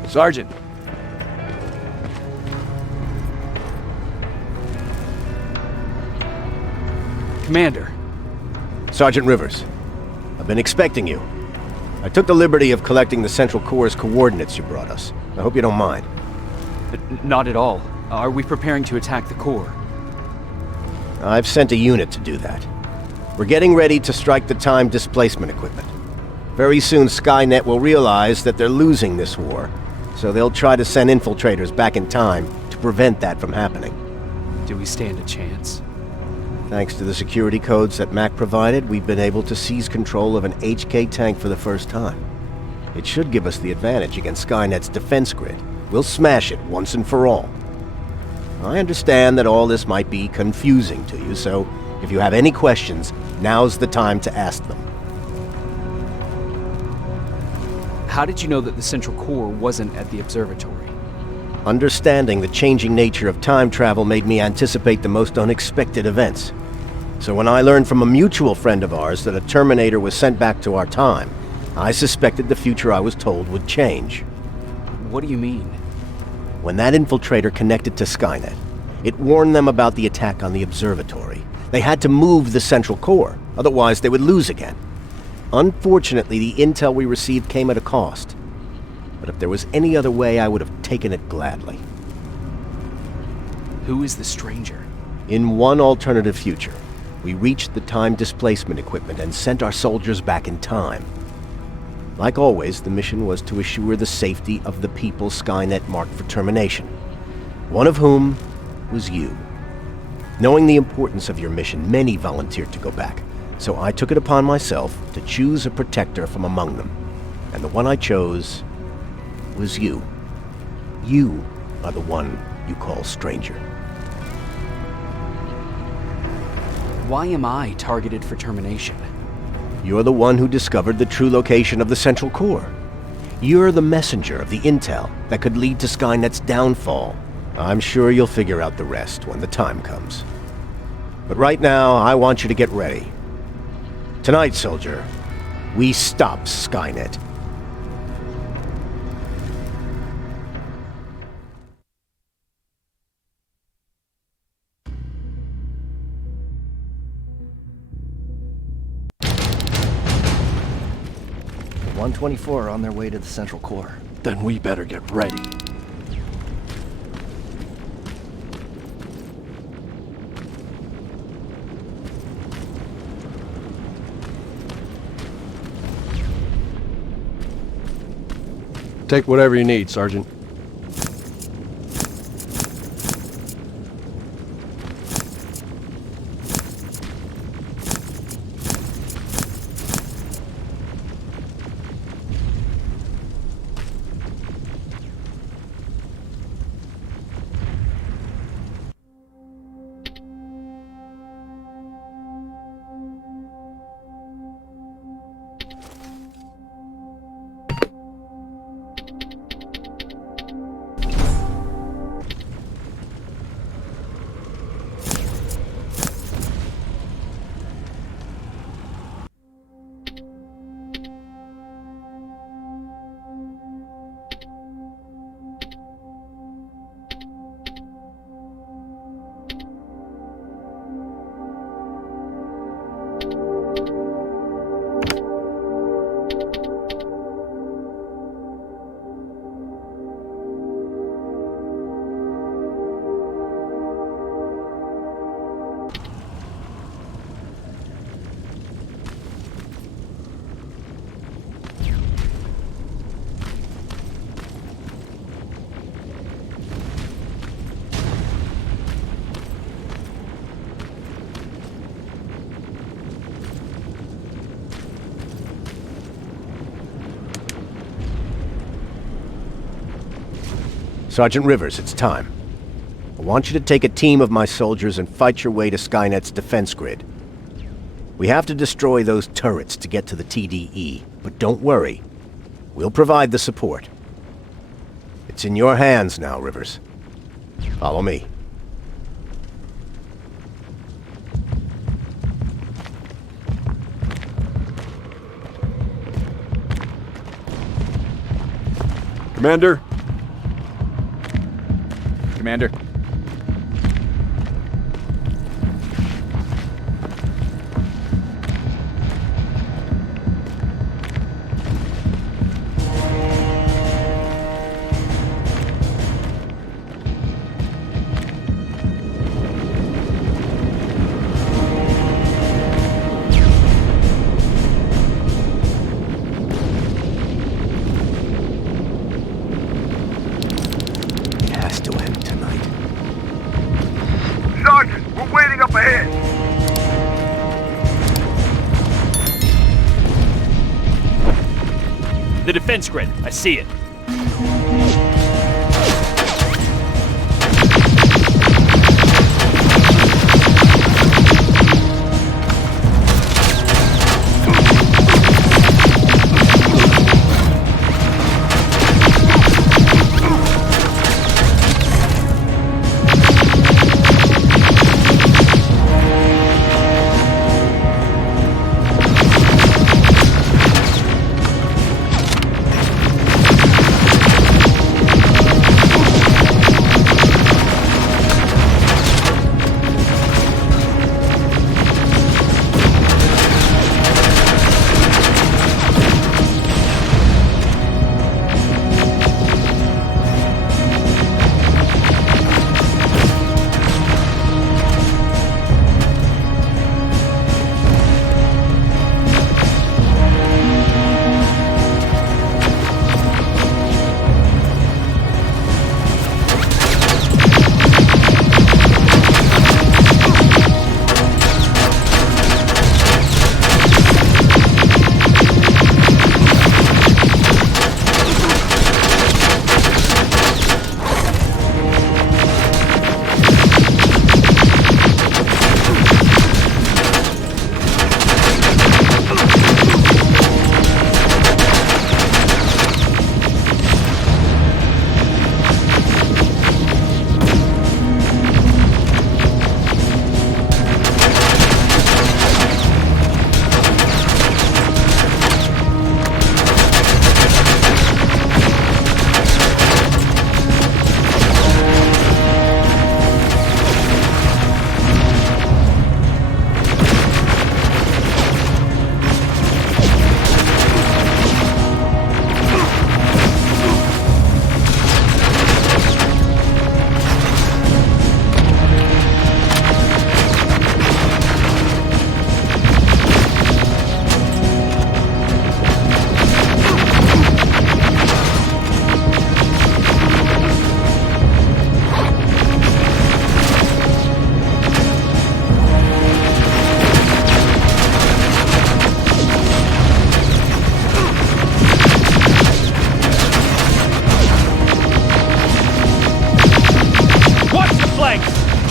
Sergeant. Commander. Sergeant Rivers, I've been expecting you. I took the liberty of collecting the Central Core's coordinates you brought us. I hope you don't mind. Not at all. Are we preparing to attack the core? I've sent a unit to do that. We're getting ready to strike the time displacement equipment. Very soon Skynet will realize that they're losing this war, so they'll try to send infiltrators back in time to prevent that from happening. Do we stand a chance? Thanks to the security codes that Mac provided, we've been able to seize control of an HK tank for the first time. It should give us the advantage against Skynet's defense grid. We'll smash it once and for all. I understand that all this might be confusing to you, so if you have any questions, now's the time to ask them. How did you know that the central core wasn't at the observatory? Understanding the changing nature of time travel made me anticipate the most unexpected events. So when I learned from a mutual friend of ours that a Terminator was sent back to our time, I suspected the future I was told would change. What do you mean? When that infiltrator connected to Skynet, it warned them about the attack on the observatory. They had to move the central core, otherwise they would lose again. Unfortunately, the intel we received came at a cost. But if there was any other way, I would have taken it gladly. Who is the stranger? In one alternative future, we reached the time displacement equipment and sent our soldiers back in time. Like always, the mission was to assure the safety of the people Skynet marked for termination, one of whom was you. Knowing the importance of your mission, many volunteered to go back, so I took it upon myself to choose a protector from among them. And the one I chose was you. You are the one you call stranger. Why am I targeted for termination? You're the one who discovered the true location of the central core. You're the messenger of the intel that could lead to Skynet's downfall. I'm sure you'll figure out the rest when the time comes. But right now, I want you to get ready. Tonight, soldier, we stop Skynet. $124 are on their way to the central core. Then we better get ready. Take whatever you need, Sergeant. Sergeant Rivers, it's time. I want you to take a team of my soldiers and fight your way to Skynet's defense grid. We have to destroy those turrets to get to the TDE, but don't worry. We'll provide the support. It's in your hands now, Rivers. Follow me. Commander? Commander. It has to end tonight. defense grid. I see it.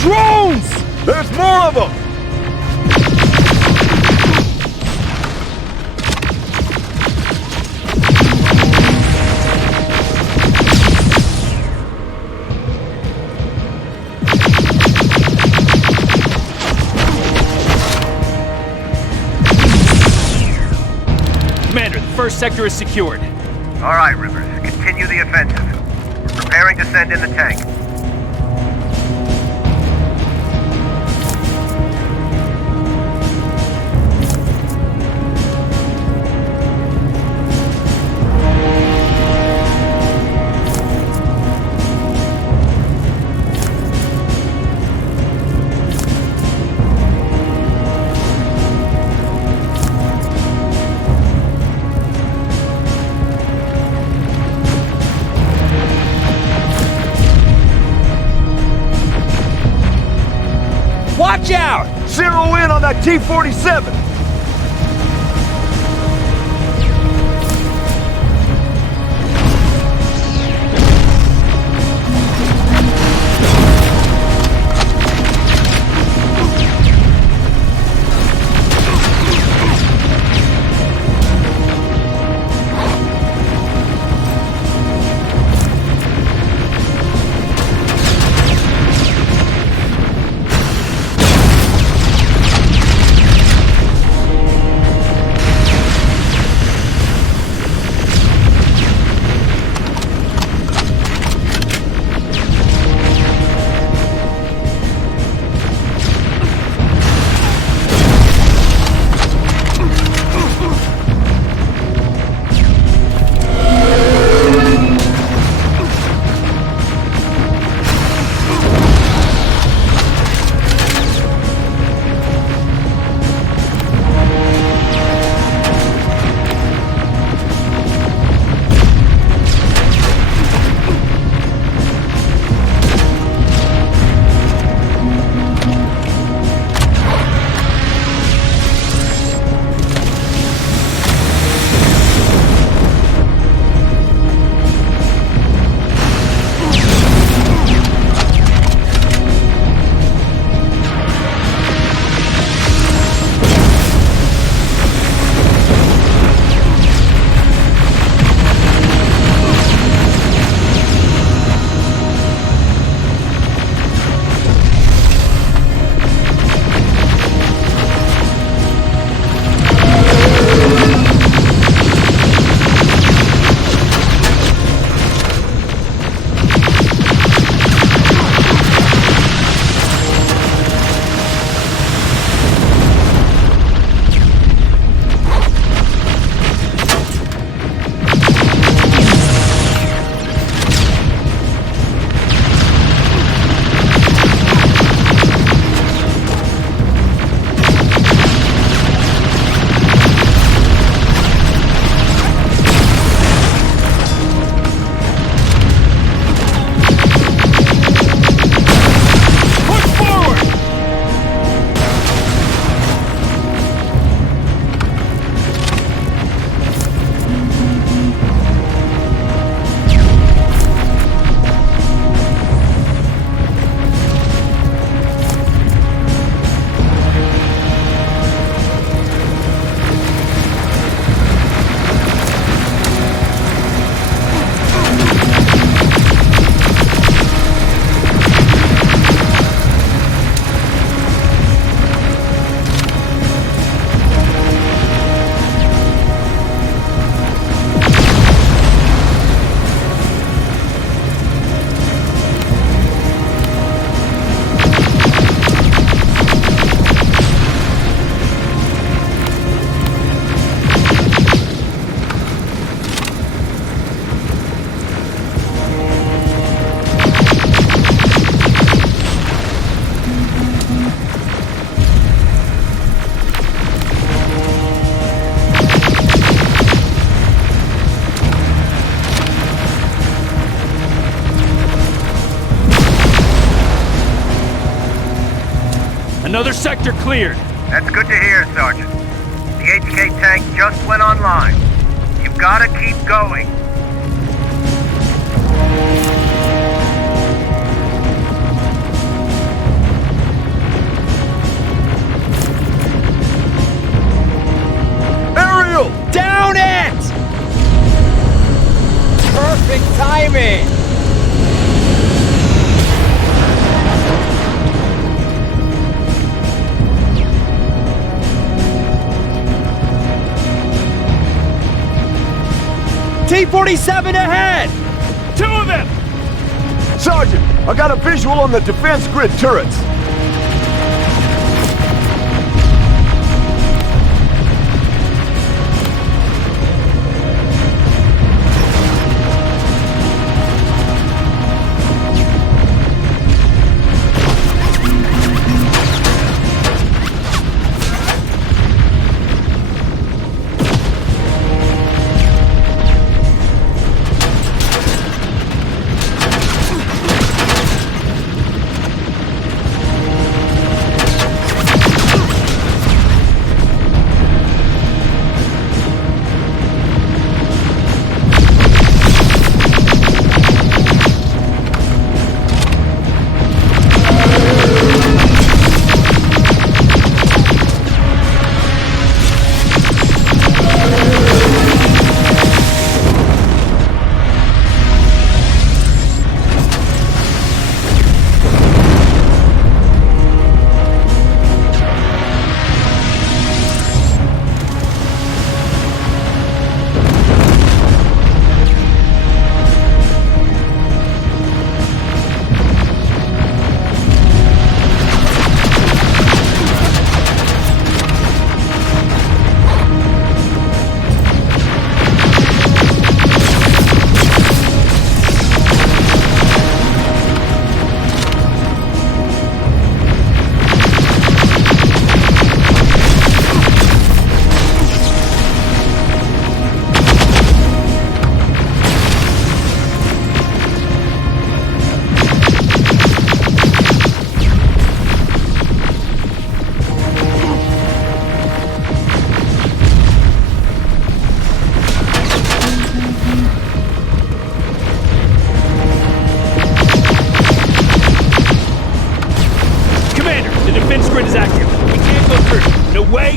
Drones! There's more of them! Commander, the first sector is secured. All right, Rivers. Continue the offensive. We're preparing to send in the tank. Watch out! Zero in on that T-47! Another sector cleared. That's good to hear, Sergeant. The HK tank just went online. You've gotta keep going. Ariel! Down it! Perfect timing! T-47 ahead! 2 of them! Sergeant, I got a visual on the defense grid turrets.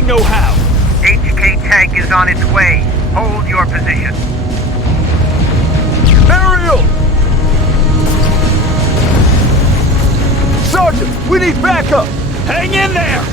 No how. HK tank is on its way. Hold your position. Ariel! Sergeant, we need backup! Hang in there!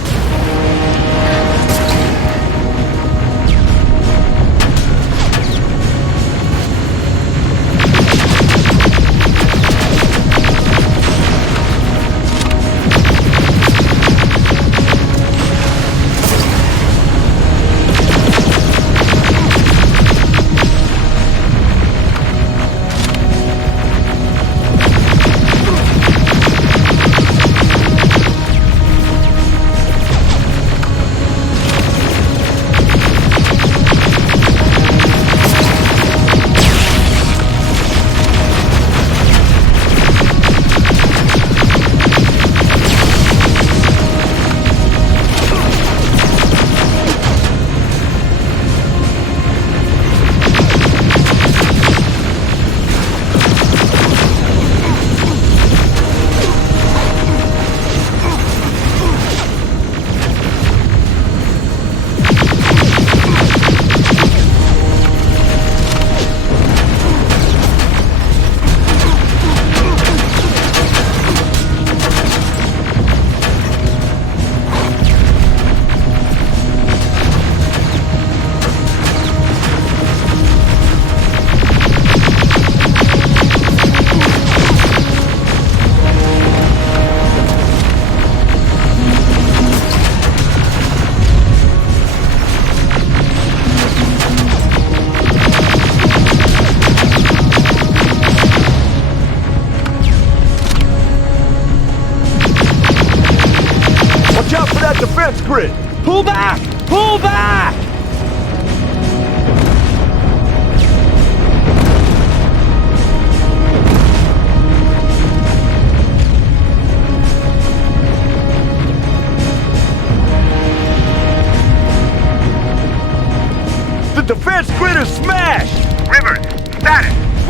defense grid! Pull back! Pull back!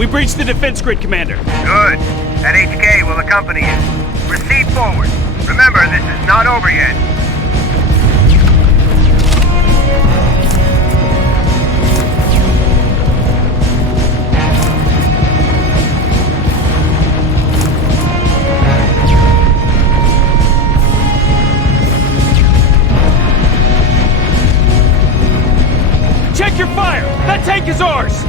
We breached the defense grid, Commander. Good. That HK will accompany you. Proceed forward. Remember, this is not over yet. Check your fire! That tank is ours!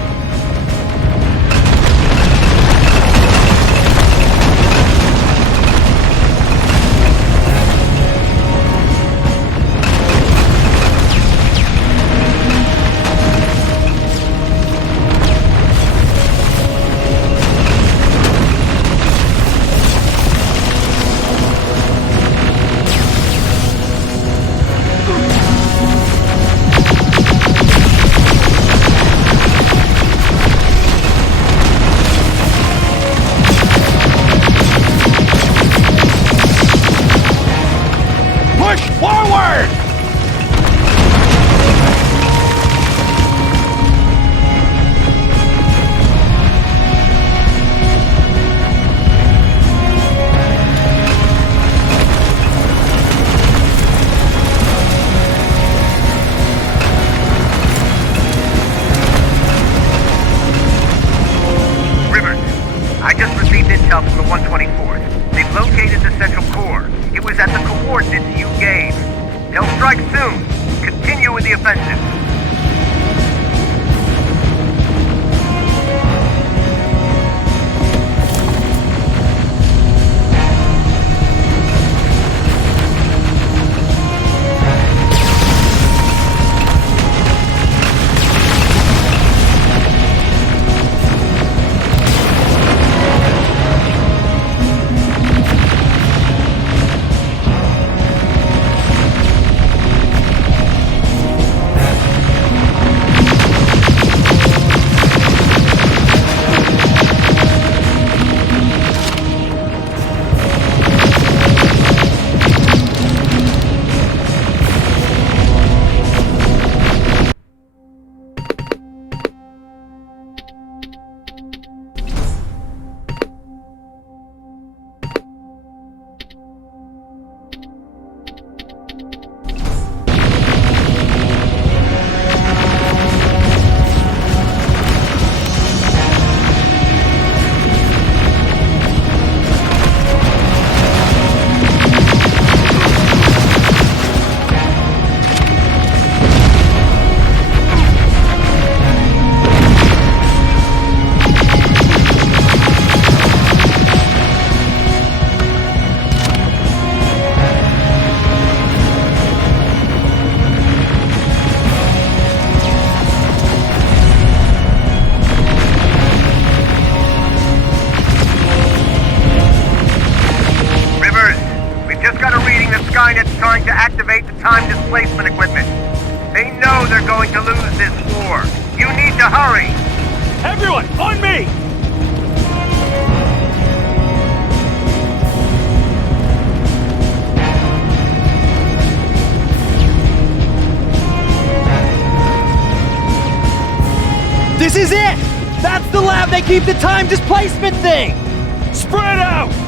intel from the 124th. They've located the central core. It was at the coordinates you gave. They'll strike soon. Continue with the offensive. Skynet's trying to activate the time displacement equipment. They know they're going to lose this war. You need to hurry! Everyone, on me! This is it! That's the lab they keep the time displacement thing! Spread out!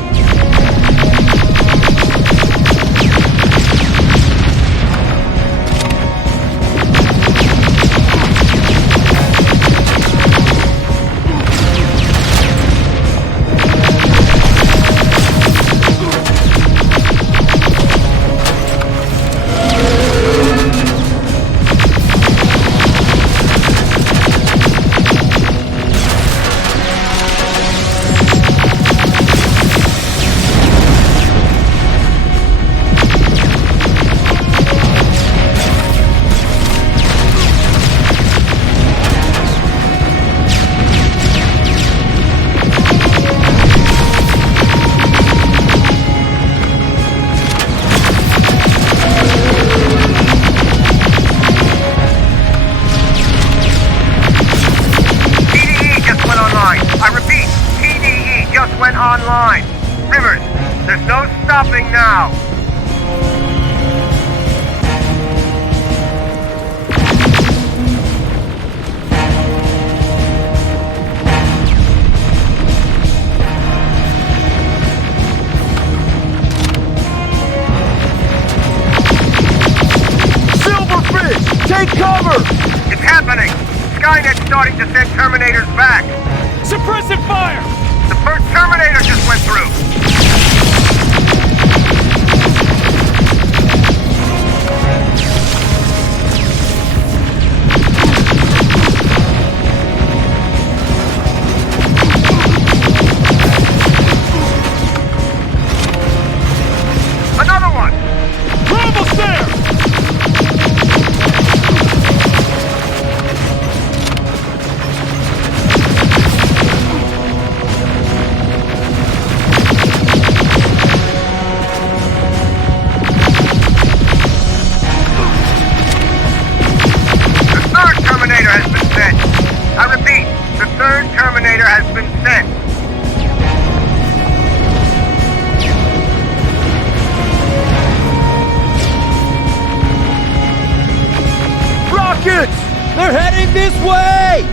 Online. Rivers, there's no stopping now. Take cover! It's happening! Skynet's starting to send Terminators back! Suppressive fire! The first Terminator just went through! Another one! We're almost there! The third Terminator has been sent! I repeat, the third Terminator has been sent! Rockets! They're heading this way!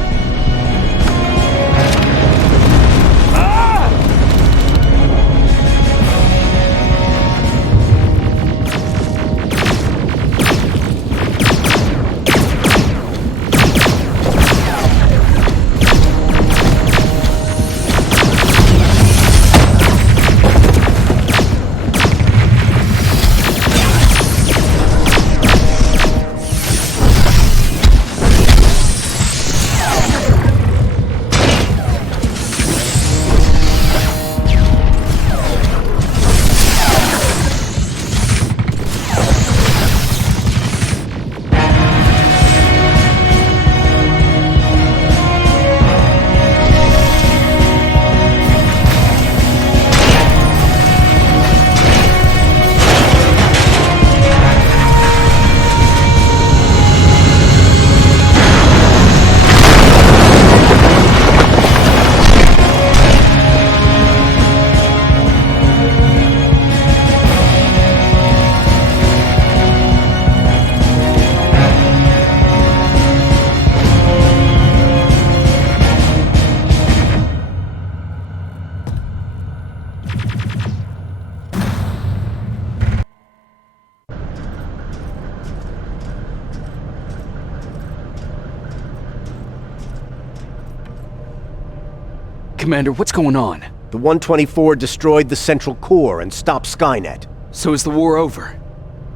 Commander, what's going on? The 124 destroyed the central core and stopped Skynet. So is the war over?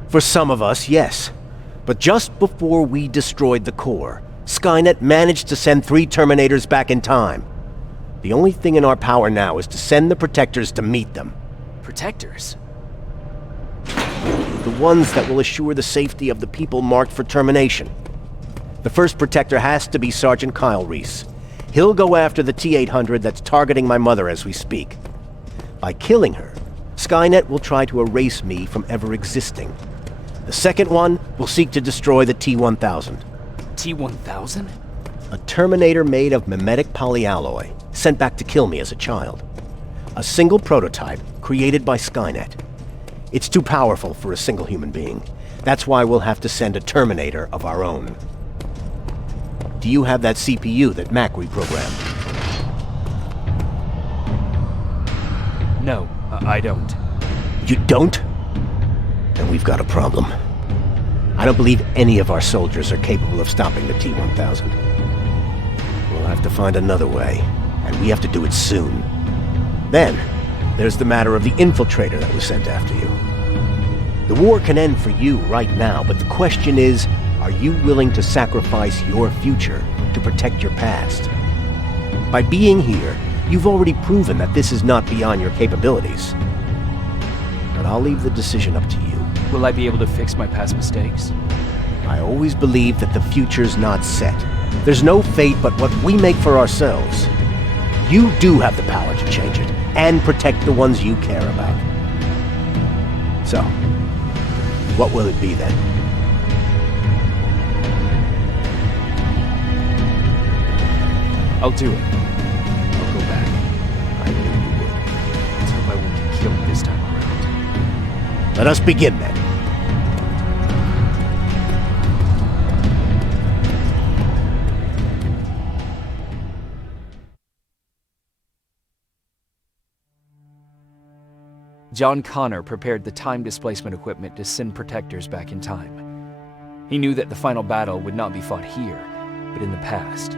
For some of us, yes. But just before we destroyed the core, Skynet managed to send 3 Terminators back in time. The only thing in our power now is to send the Protectors to meet them. Protectors? The ones that will assure the safety of the people marked for termination. The first Protector has to be Sergeant Kyle Reese. He'll go after the T-800 that's targeting my mother as we speak. By killing her, Skynet will try to erase me from ever existing. The second one will seek to destroy the T-1000. T-1000? A Terminator made of mimetic polyalloy, sent back to kill me as a child. A single prototype created by Skynet. It's too powerful for a single human being. That's why we'll have to send a Terminator of our own. Do you have that CPU that Mac reprogrammed? No, I don't. You don't? Then we've got a problem. I don't believe any of our soldiers are capable of stopping the T-1000. We'll have to find another way, and we have to do it soon. Then, there's the matter of the infiltrator that was sent after you. The war can end for you right now, but the question is, are you willing to sacrifice your future to protect your past? By being here, you've already proven that this is not beyond your capabilities. But I'll leave the decision up to you. Will I be able to fix my past mistakes? I always believe that the future's not set. There's no fate but what we make for ourselves. You do have the power to change it, and protect the ones you care about. So, what will it be then? I'll do it. I'll go back. I knew you would. Let's hope I won't get killed this time around. Let us begin then. John Connor prepared the time displacement equipment to send Protectors back in time. He knew that the final battle would not be fought here, but in the past.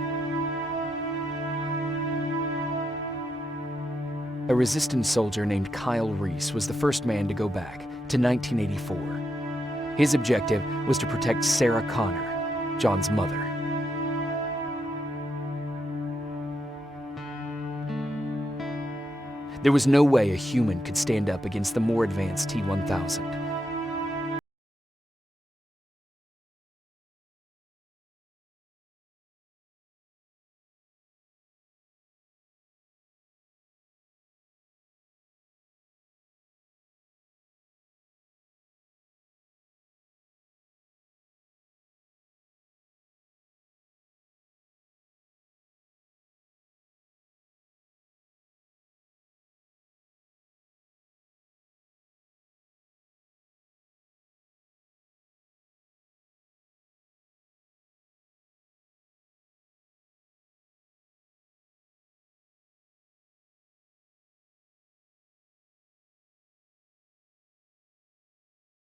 A resistance soldier named Kyle Reese was the first man to go back to 1984. His objective was to protect Sarah Connor, John's mother. There was no way a human could stand up against the more advanced T-1000.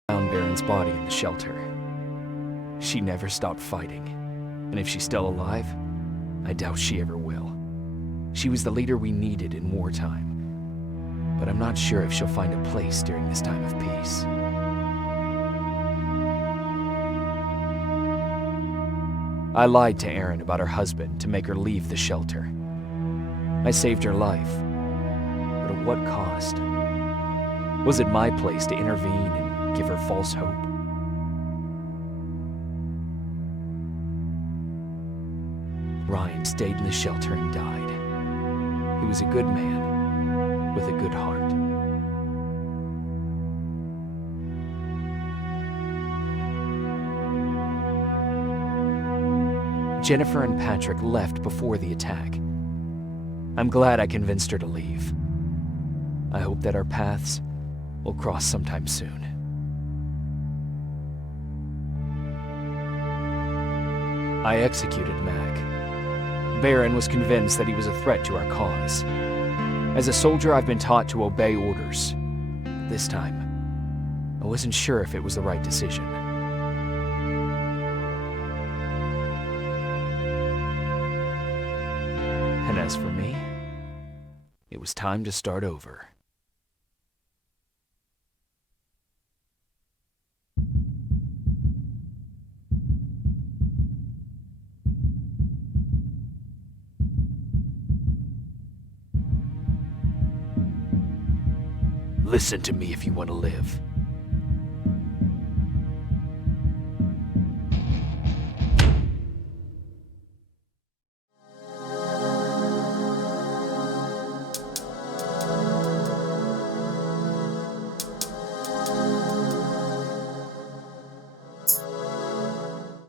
Found Baron's body in the shelter. She never stopped fighting, and if she's still alive, I doubt she ever will. She was the leader we needed in wartime, but I'm not sure if she'll find a place during this time of peace. I lied to Erin about her husband to make her leave the shelter. I saved her life, but at what cost? Was it my place to intervene and give her false hope? Ryan stayed in the shelter and died. He was a good man with a good heart. Jennifer and Patrick left before the attack. I'm glad I convinced her to leave. I hope that our paths will cross sometime soon. I executed Mac. Baron was convinced that he was a threat to our cause. As a soldier, I've been taught to obey orders. But this time, I wasn't sure if it was the right decision. And as for me, it was time to start over. Listen to me if you want to live.